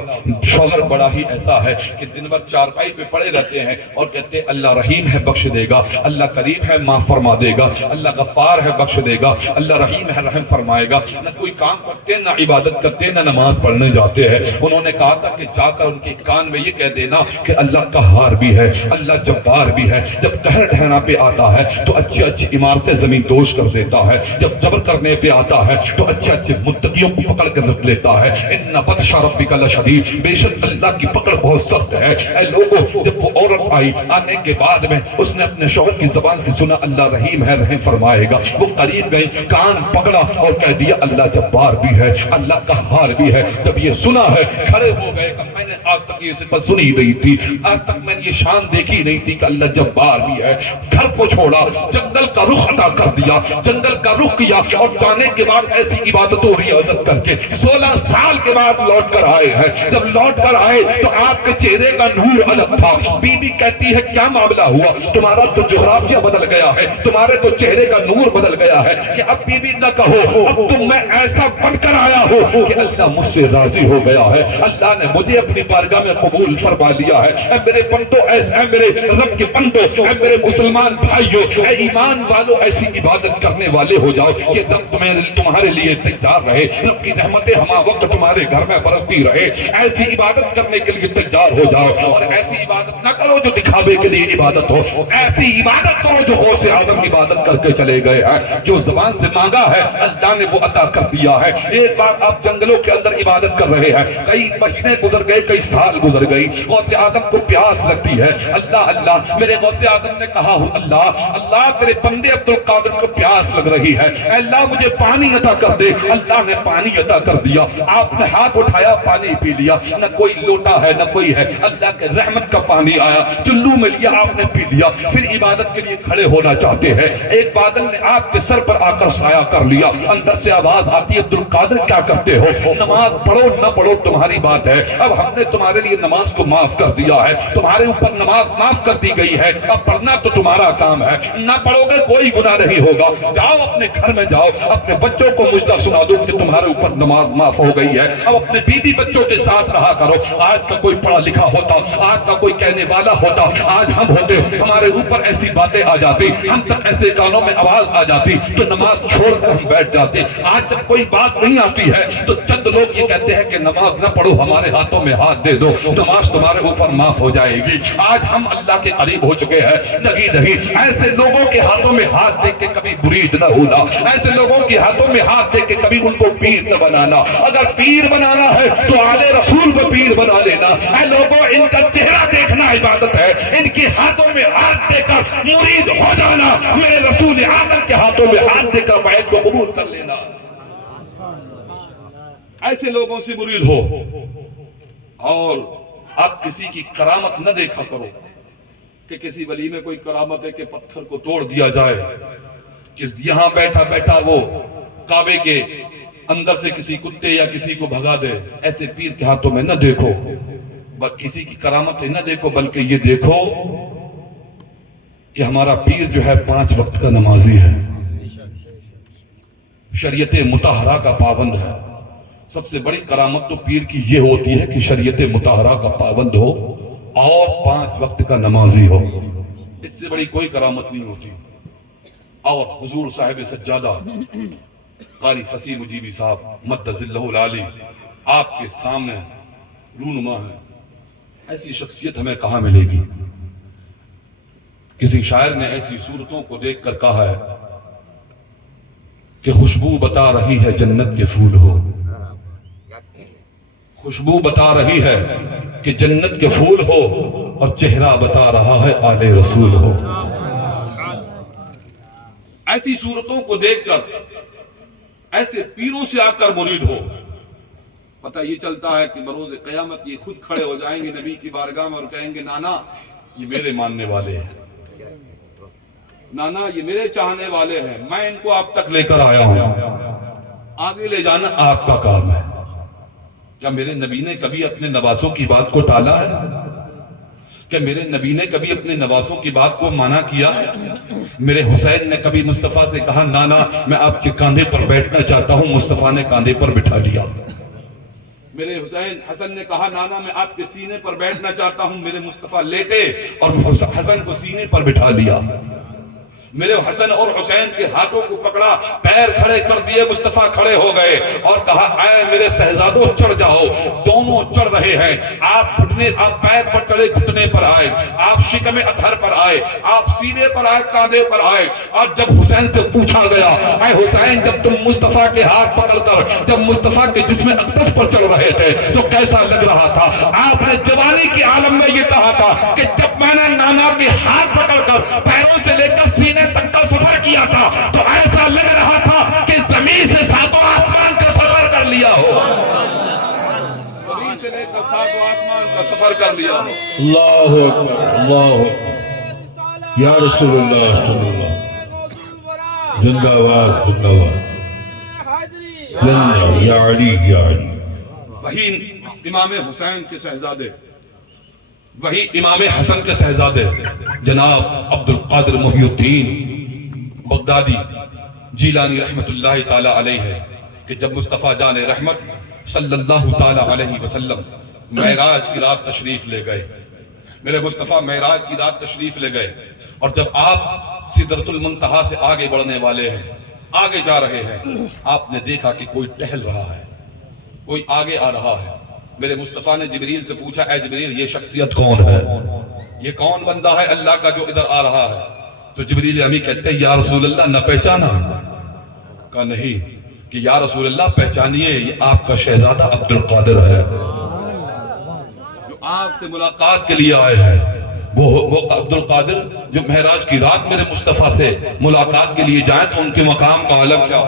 شوہر بڑا ہی ایسا ہے کہ دن بھر چارپائی پہ پڑے رہتے ہیں اور کہتے ہیں اللہ رحیم ہے، بخش دے گا، اللہ کریم ہے، معاف فرما دے گا، اللہ غفار ہے، بخش دے گا، اللہ رحیم ہے، رحم فرمائے گا. نہ کوئی کام کرتے، نہ عبادت کرتے، نہ نماز پڑھنے جاتے ہیں. انہوں نے کہا تھا کہ جا کر ان کے کان میں یہ کہہ دینا کہ اللہ قہار بھی ہے، اللہ جبار بھی ہے. جب قہر ڈھہنا پہ آتا ہے تو اچھی اچھی عمارتیں زمین دوش کر دیتا ہے. جب جبر کرنے پہ آتا ہے تو اچھے اچھے متقیوں کو پکڑ کر رکھ لیتا ہے. ان بطش ربک لشدید، بے شک اللہ کی پکڑ بہت سخت ہے. اے لوگوں، جب وہ عورت آئی، آنے کے بعد میں اس نے اپنے شوہر کی زبان سے سنا اللہ رحیم ہے، رحم فرمائے گا. وہ قریب گئی، کان پکڑا اور کہہ دیا اللہ جبار بھی ہے، اللہ قہار بھی ہے. جب یہ سنا ہے کھڑے ہو گئے کہ میں نے آج تک یہ صفت سنی نہیں تھی، آج تک میں نے یہ شان دیکھی نہیں تھی کہ اللہ جبار بھی ہے. گھر کو چھوڑا، جنگل کا رخ عطا کر دیا، جنگل کا رخ کیا اور جانے کے بعد ایسی عبادت و ریاضت کر کے 16 سال کے بعد لوٹ کر آئے ہیں. جب لوٹ کر آئے تو آپ کے چہرے کا نور الگ تھا. بی بی کہتی ہے کیا معاملہ ہوا، تمہارا تو جغرافیہ بدل گیا ہے، تمہارے تو چہرے کا نور بدل گیا ہے. کہ اب بی بی نہ کہو، اب تم میں ایسا بن کر آیا ہو کہ اللہ مجھ سے راضی ہو گیا ہے، اللہ نے مجھے اپنی بارگاہ میں قبول فرما لیا ہے. اے میرے بندو، اے میرے رب کے بندو، اے میرے مسلمان بھائیو، اے ایمان والو، ایسی عبادت کرنے والے ہو جاؤ کہ رب تمہارے لیے تیار رہے، رب کی رحمتیں ہما وقت تمہارے گھر میں برستی رہے. ایسی عبادت کرنے کے لیے تیار ہو جاؤ اور ایسی عبادت نہ کرو جو دکھاوے کے لیے عبادت ہو. ایسی عبادت کرو جو غوث اعظم عبادت کر کے چلے گئے ہیں. جو زبان سے مانگا ہے اللہ نے وہ عطا کر دیا ہے. ایک بار آپ جنگلوں کے اندر عبادت کر رہے ہیں، کئی مہینے گزر گئے، کئی سال گزر گئی. غوث اعظم کو پیاس لگتی ہے. اللہ اللہ، میرے غوث اعظم نے کہا اللہ اللہ، تیرے بندے عبد القادر کو پیاس لگ رہی ہے، اے اللہ مجھے پانی عطا کر دے. اللہ نے پانی عطا کر دیا. آپ نے ہاتھ اٹھایا، پانی پی لیا. نہ کوئی لوٹا ہے نہ کوئی ہے، اللہ کے رحمت کا پانی آیا، چلو میں لیا، آپ نے پی لیا. پھر عبادت کے لیے کھڑے ہونا چاہتے ہیں، ایک بادل نے آپ کے سر پر آ کر سایہ کر لیا. اندر سے آواز آتی ہے عبد القادر کیا کرتے ہو، نماز پڑھو نہ پڑھو تمہاری بات ہے، اب ہم نے تمہارے لیے نماز کو معاف کر دیا ہے، تمہارے اوپر نماز معاف کر دی گئی ہے، اب پڑھنا تو تمہارا کام ہے، نہ پڑھو گے کوئی گناہ نہیں ہوگا۔ جاؤ اپنے گھر میں جاؤ، اپنے بچوں کو مجدہ سنا دو کہ تمہارے اوپر نماز معاف ہو گئی ہے۔ اب اپنے بیوی بچوں کے ساتھ رہا کرو۔ آج کا کوئی پڑھا لکھا ہوتا، آج کا کوئی کہنے والا ہوتا، آج ہم ہوتے، ہمارے اوپر ایسی باتیں آ جاتی، ہم تک ایسے کانوں میں آواز آ جاتی تو نماز چھوڑ کر ہم بیٹھ جاتے۔ آج جب کوئی بات نہیں آتی ہے تو چند لوگ یہ کہتے ہیں کہ نماز نہ پڑھو، ہمارے ہاتھوں میں ہاتھ دے دو، نماز تمہارے اوپر معاف ہو جائے گی۔ آج ہم اللہ کے قریب ہو چکے ہیں۔ نہیں، ایسے لوگوں کے ہاتھوں میں ہاتھ دے کے کبھی مرید نہ ہونا، ایسے لوگوں کے ہاتھوں میں ہاتھ دے کے کبھی ان کو پیر نہ بنانا۔ اگر پیر بنانا ہے تو آل رسول کو پیر بنا لینا۔ اے لوگوں، ان کا چہرہ دیکھنا عبادت ہے، ان کے ہاتھوں میں ہاتھ دے کر مرید ہو جانا، میرے رسول اعظم کے ہاتھوں میں ہاتھ دے کر بیعت کو قبول کر لینا۔ ایسے لوگوں سے مرید ہو، اور آپ کسی کی کرامت نہ دیکھا کرو کہ کسی ولی میں کوئی کرامت ہے کہ پتھر کو توڑ دیا جائے، کہ یہاں بیٹھا بیٹھا وہ کعبے کے اندر سے کسی کتے یا کسی کو بھگا دے۔ ایسے پیر کے ہاتھوں میں نہ دیکھو، کسی کی کرامت نہ دیکھو، بلکہ یہ دیکھو کہ ہمارا پیر جو ہے 5 وقت کا نمازی ہے، شریعت مطہرہ کا پابند ہے۔ سب سے بڑی کرامت تو پیر کی یہ ہوتی ہے کہ شریعت مطہرہ کا پابند ہو اور 5 وقت کا نمازی ہو، اس سے بڑی کوئی کرامت نہیں ہوتی۔ اور حضور صاحب سجادہ قاری فصیح مجیبی صاحب مدظ اللہ العالی آپ کے سامنے رونما ہے۔ ایسی شخصیت ہمیں کہاں ملے گی؟ کسی شاعر نے ایسی صورتوں کو دیکھ کر کہا ہے کہ خوشبو بتا رہی ہے جنت کے پھول ہو، خوشبو بتا رہی ہے کہ جنت کے پھول ہو، اور چہرہ بتا رہا ہے آل رسول ہو۔ ایسی صورتوں کو دیکھ کر، ایسے پیروں سے آ کر مرید ہو، پتہ یہ چلتا ہے کہ بروز قیامت یہ خود کھڑے ہو جائیں گے نبی کی بارگاہ میں اور کہیں گے نانا یہ میرے ماننے والے ہیں، نانا یہ میرے چاہنے والے ہیں، میں ان کو آپ تک لے کر آیا ہوں، آگے لے جانا آپ کا کام ہے۔ کیا میرے نبی نے کبھی اپنے نواسوں کی بات کو ٹالا ہے؟ کیا میرے نبی نے کبھی اپنے نواسوں کی بات کو منع کیا ہے؟ میرے حسین نے کبھی مصطفیٰ سے کہا نانا میں آپ کے کاندھے پر بیٹھنا چاہتا ہوں، مصطفیٰ نے کاندھے پر بٹھا لیا۔ میرے حسن نے کہا نانا میں آپ کے سینے پر بیٹھنا چاہتا ہوں، میرے مصطفیٰ لیٹے اور حسن کو سینے پر بٹھا لیا۔ میرے حسن اور حسین کے ہاتھوں کو پکڑا، پیر کھڑے کر دیے، مصطفیٰ کھڑے ہو گئے اور کہا اے میرے شہزادوں چڑھ جاؤ۔ دونوں چڑھ رہے ہیں، آپ پیر پر چڑھے، گھٹنے پر آئے، آپ شکم اطہر پر آئے، آپ سینے پر آئے، کاندھے پر آئے۔ اور جب حسین سے پوچھا گیا اے حسین جب تم مصطفیٰ کے ہاتھ پکڑ کر جب مصطفیٰ کے جسم اقدس پر چڑھ رہے تھے تو کیسا لگ رہا تھا؟ آپ نے جوانی کے عالم میں یہ کہا تھا کہ جب میں نے نانا کے ہاتھ پکڑ کر پیروں سے لے کر سینے تک کا سفر کیا تھا تو ایسا لگ رہا تھا کہ زمین سے 7 آسمان کا سفر کر لیا ہو، زمین سے لے کر 7 آسمان کا سفر کر لیا ہو۔ اللہ اکبر، اللہ اکبر، یا رسول اللہ صلی اللہ، زندہ باد، زندہ باد، زندہ یا علی یا علی۔ وہی امام حسین کے شہزادے، وہی امام حسن کے شہزادے جناب عبد القادر محی الدین بغدادی جیلانی رحمت اللہ تعالی علیہ ہے کہ جب مصطفیٰ جان رحمت صلی اللہ تعالی علیہ وسلم معراج کی رات تشریف لے گئے، میرے مصطفیٰ معراج کی رات تشریف لے گئے، اور جب آپ سدرۃ المنتہا سے آگے بڑھنے والے ہیں، آگے جا رہے ہیں، آپ نے دیکھا کہ کوئی ٹہل رہا ہے، کوئی آگے آ رہا ہے۔ میرے مصطفیٰ نے جبریل سے پوچھا اے جبریل یہ شخصیت کون ہے، یہ کون بندہ ہے اللہ کا جو ادھر آ رہا ہے؟ تو جبریل امی کہتے ہیں یا رسول اللہ نہ پہچانا؟ کہا نہیں، کہ یا رسول اللہ پہچانیے یہ آپ کا شہزادہ عبد القادر ہے جو آپ سے ملاقات کے لیے آئے ہیں۔ وہ عبد القادر جو معراج کی رات میرے مصطفیٰ سے ملاقات کے لیے جائیں تو ان کے مقام کا عالم کیا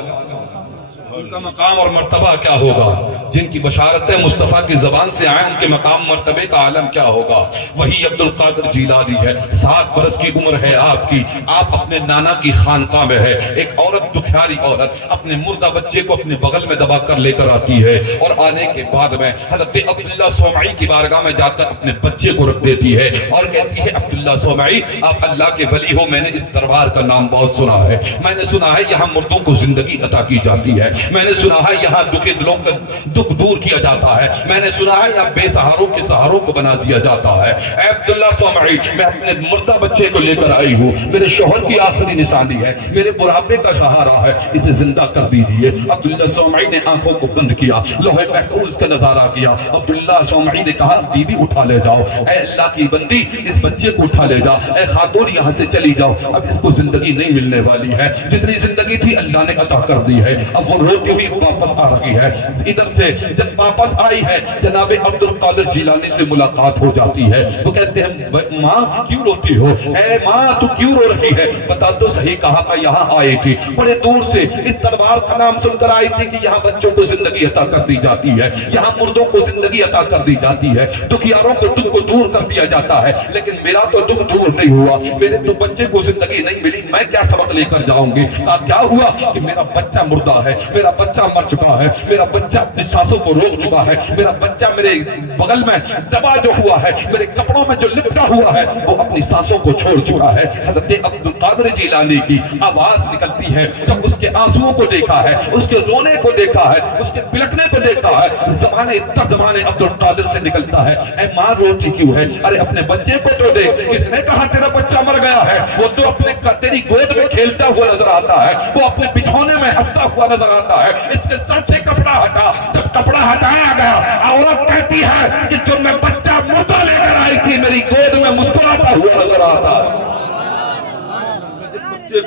ان کا مقام اور مرتبہ کیا ہوگا؟ جن کی بشارتیں مصطفیٰ کی زبان سے آئیں ان کے مقام مرتبے کا عالم کیا ہوگا؟ وہی عبد القادر جیلانی ہے، 7 برس کی عمر ہے آپ کی، آپ اپنے نانا کی خانقاہ میں ہے، ایک عورت دکھیاری عورت اپنے مردہ بچے کو اپنے بغل میں دبا کر لے کر آتی ہے، اور آنے کے بعد میں حضرت عبداللہ صومعی کی بارگاہ میں جا کر اپنے بچے کو رکھ دیتی ہے اور کہتی ہے عبداللہ صومعی آپ اللہ کے ولی ہو، میں نے اس دربار کا نام بہت سنا ہے، میں نے سنا ہے یہاں مردوں کو زندگی عطا کی جاتی ہے، میں نے سنا ہے یہاں دکھ دلوں کا دکھ دور کیا جاتا ہے، میں نے سنا ہے یہاں بے سہاروں کے سہاروں کو بنا دیا جاتا ہے، اے عبداللہ صومعی میں اپنے مردہ بچے کو لے کر آئی ہوں، میرے شوہر کی آخری نشانی ہے، میرے بڑھاپے کا سہارا ہے، اسے زندہ کر دیجئے۔ عبداللہ صومعی نے آنکھوں کو بند کیا، لوح محفوظ کا نظارہ کیا، عبداللہ صومعی نے کہا بی بی اٹھا لے جاؤ، اے اللہ کی بندی اس بچے کو اٹھا لے جاؤ، اے خاتون یہاں سے چلی جاؤ، اب اس کو زندگی نہیں ملنے والی ہے، جتنی زندگی تھی اللہ نے عطا کر دی ہے، اب وہ روتی ہوئی واپس آ رہی ہے، ادھر سے جب واپس آئی ہے جناب عبد القادر جیلانی سے ملاقات ہو جاتی ہے، وہ کہتے ہیں ماں کیوں روتی ہو، اے ماں تو کیوں رو رہی ہے، بتا تو صحیح، کہا میں یہاں آئی تھی بڑے دور سے اس دربار کا نام سن کر آئی تھی کہ یہاں بچوں کو زندگی عطا کر دی جاتی ہے، یہاں مردوں کو زندگی عطا کر دی جاتی ہے، دکھیاروں کو دکھ کو دور کر دیا جاتا ہے، لیکن میرا تو دکھ دور نہیں ہوا، میرے تو بچے کو زندگی نہیں ملی، میں کیا سبق لے کر جاؤں گی؟ کیا ہوا کہ میرا بچہ مردہ ہے، میرا بچہ مر چکا ہے، میرا بچہ اپنی سانسوں کو روک چکا ہے، میرا بچہ میرے بغل میں دبا جو ہوا ہے، میرے کپڑوں میں جو لپٹا ہوا ہے وہ اپنی سانسوں کو چھوڑ چکا ہے۔ حضرت عبد القادر جیلانی کی آواز نکلتی ہے، جب اس کے آنسوؤں کو دیکھا ہے، اس کے رونے کو دیکھا ہے، اس کے بلکنے کو دیکھا ہے، زبانے ترجمان عبد القادر سے نکلتا ہے، اے ماں روتی کیوں ہے؟ ارے اپنے بچے کو تو دیکھ، کس نے کہا تیرا بچہ مر گیا ہے؟ وہ تو اپنے تیری گود میں کھیلتا ہوا نظر آتا ہے، وہ اپنے بچھونے میں ہنستا ہوا نظر آتا ہے، اس کے سر سے کپڑا ہٹا، جب کپڑا ہٹایا گیا عورت کہتی ہے کہ جو میں بچہ مردہ لے کر آئی تھی میری گود میں مسکراتا ہوا نظر آتا ہے،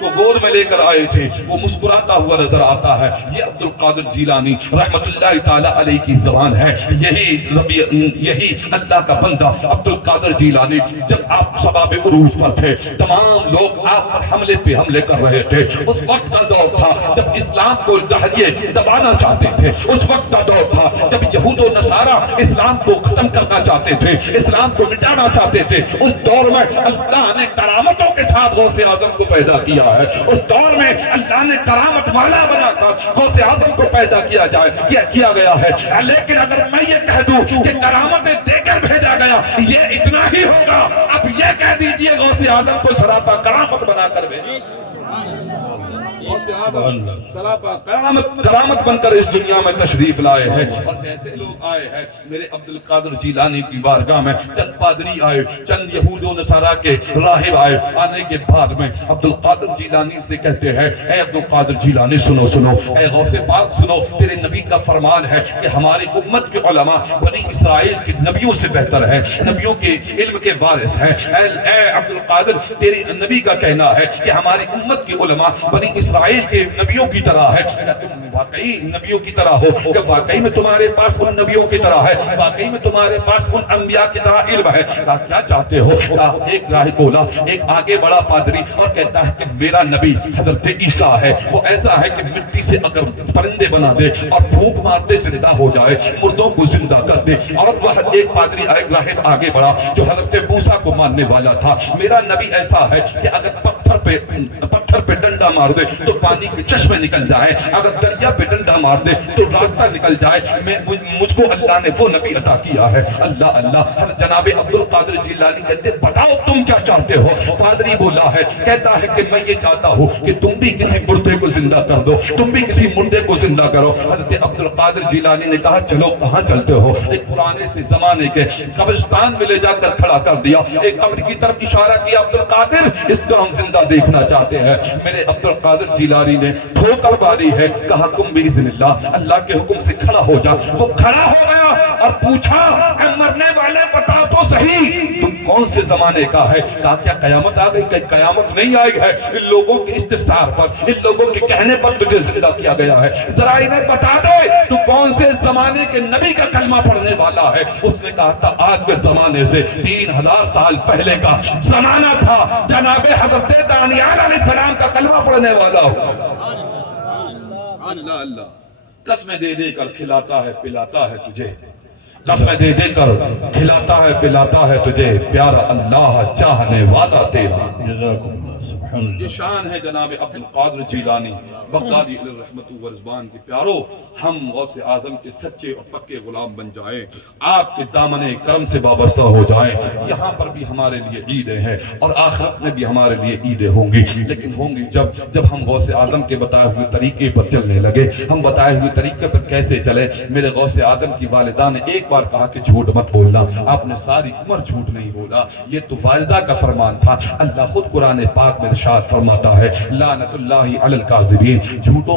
کو گود میں لے کر آئے تھے وہ مسکراتا ہوا نظر آتا ہے۔ یہ عبد القادر جیلانی رحمت اللہ تعالی علیہ کی زبان ہے، یہی اللہ کا بندہ عبد القادر جیلانی جب آپ شباب عروج پر تھے، تمام لوگ آپ پر حملے پہ حملے کر رہے تھے، اس وقت کا دور تھا جب اسلام کو دہریے دبانا چاہتے تھے، اس وقت کا دور تھا جب یہود و نصارہ اسلام کو ختم کرنا چاہتے تھے، اسلام کو مٹانا چاہتے تھے، اس دور میں اللہ نے کرامتوں کے ساتھ غوث اعظم کو پیدا کیا ہے، اس دور میں اللہ نے کرامت والا بنا کر غوث اعظم کو پیدا کیا گیا ہے، لیکن اگر میں یہ کہہ دوں کہ کرامتیں دے کر بھیجا گیا یہ اتنا ہی ہوگا، اب یہ کہہ دیجئے غوث اعظم کو سراپا کرامت بنا کر بھیجا، کرامت بن کر اس دنیا میں تشریف لائے ہیں، اور ایسے لوگ آئے ہیں میرے عبد القادر جیلانی کی بارگاہ میں، چند پادری آئے، چند یہود و نصارہ کے راہب آئے، آنے کے بعد میں عبد القادر جیلانی سے کہتے ہیں اے عبد القادر جیلانی سنو سنو، اے غوث پاک سنو، تیرے نبی کا فرمان ہے کہ ہماری امت کے علماء بنی اسرائیل کے نبیوں سے بہتر ہے، نبیوں کے علم کے وارث ہیں، اے عبد القادر تیرے نبی کا کہنا ہے کہ ہماری امت کے علماء بنی اسرائیل کے نبیوں کی طرح ہے، کیا تم واقعی نبیوں کی طرح ہو؟ کہ واقعی میں تمہارے پاس ان نبیوں کی طرح ہے، واقعی میں تمہارے پاس ان انبیاء کی طرح علم ہے؟ کہا کیا چاہتے ہو؟ کہا ایک راہب بولا، ایک آگے بڑا پادری اور کہتا ہے کہ میرا نبی حضرت عیسیٰ ہے، وہ ایسا ہے کہ مٹی سے اگر پرندے بنا دے اور پھونک مارتے زندہ ہو جائے، مردوں کو زندہ کر دے، اور وہ ایک پادری ایک راہب آگے بڑھا جو حضرت موسیٰ کو ماننے والا تھا، میرا نبی ایسا ہے کہ اگر پتھر پہ ڈنڈا مار دے تو پانی کے چشمے نکل جائے، اگر دریا پہ ڈنڈا مار دے تو راستہ نکل جائے، مجھ کو اللہ نے وہ نبی عطا کیا ہے۔ اللہ اللہ، حضرت جناب عبد القادر جیلانی کہتے بتاؤ تم کیا چاہتے ہو؟ پادری بولا ہے، کہتا ہے کہ میں یہ چاہتا ہوں کہ تم بھی کسی مردے کو زندہ کر دو، تم بھی کسی مردے کو زندہ کرو۔ حضرت عبد القادر جیلانی نے کہا چلو کہاں چلتے ہو؟ ایک پرانے سے زمانے کے قبرستان میں لے جا کر کھڑا کر دیا، ایک قبر کی طرف اشارہ کیا، عبد القادر اس کو ہم زندہ دیکھنا چاہتے ہیں۔ میرے عبد القادر جیلانی نے ٹھوکر ماری ہے، کہا کم باذن اللہ، اللہ کے حکم سے کھڑا ہو جا۔ وہ کھڑا ہو گیا اور پوچھا اے مرنے والے بتا تو صحیح تم کون سے زمانے کا ہے؟ کہا کیا قیامت آ گئی؟ کہ قیامت نہیں آئی ہے، ان لوگوں کے استفسار پر، ان لوگوں کے کہنے پر تجھے زندہ کیا گیا ہے، ذرا انہیں بتا دے تو کون سے زمانے کے نبی کا کلمہ پڑھنے والا ہے؟ اس نے کہا تھا آج کے زمانے سے 3000 سال پہلے کا زمانہ تھا، جناب حضرت دانیال علیہ السلام کا کلمہ پڑھنے والا ہو۔ اللہ اللہ قسمیں دے دے کر کھلاتا ہے پلاتا ہے تجھے، قسمیں دے دے کر کھلاتا ہے پلاتا ہے تجھے، پیارا اللہ چاہنے والا تیرا۔ جزاکم اللہ، سبحان یہ اللہ۔ شان ہے جناب عبد القادر جیلانی بغدادی علیہ رحمت و رضوان کے پیارو، ہم غوث اعظم کے سچے اور پکے غلام بن جائیں، آپ کے دامن کرم سے وابستہ ہو جائیں۔ یہاں پر بھی ہمارے لیے عیدیں ہیں اور آخرت میں بھی ہمارے لیے عیدیں ہوں گی، لیکن ہوں گی جب ہم غوث اعظم کے بتائے ہوئے طریقے پر چلنے لگے۔ ہم بتائے ہوئے طریقے پر کیسے چلے؟ میرے غوث اعظم کی والدہ نے ایک بار کہا کہ جھوٹ مت بولنا، آپ نے ساری عمر جھوٹ نہیں بولا، یہ تو والدہ کا فرمان تھا۔ اللہ خود قرآن پاک میں ارشاد فرماتا ہے لعنت اللہ علی الکاذبین، جھوٹوں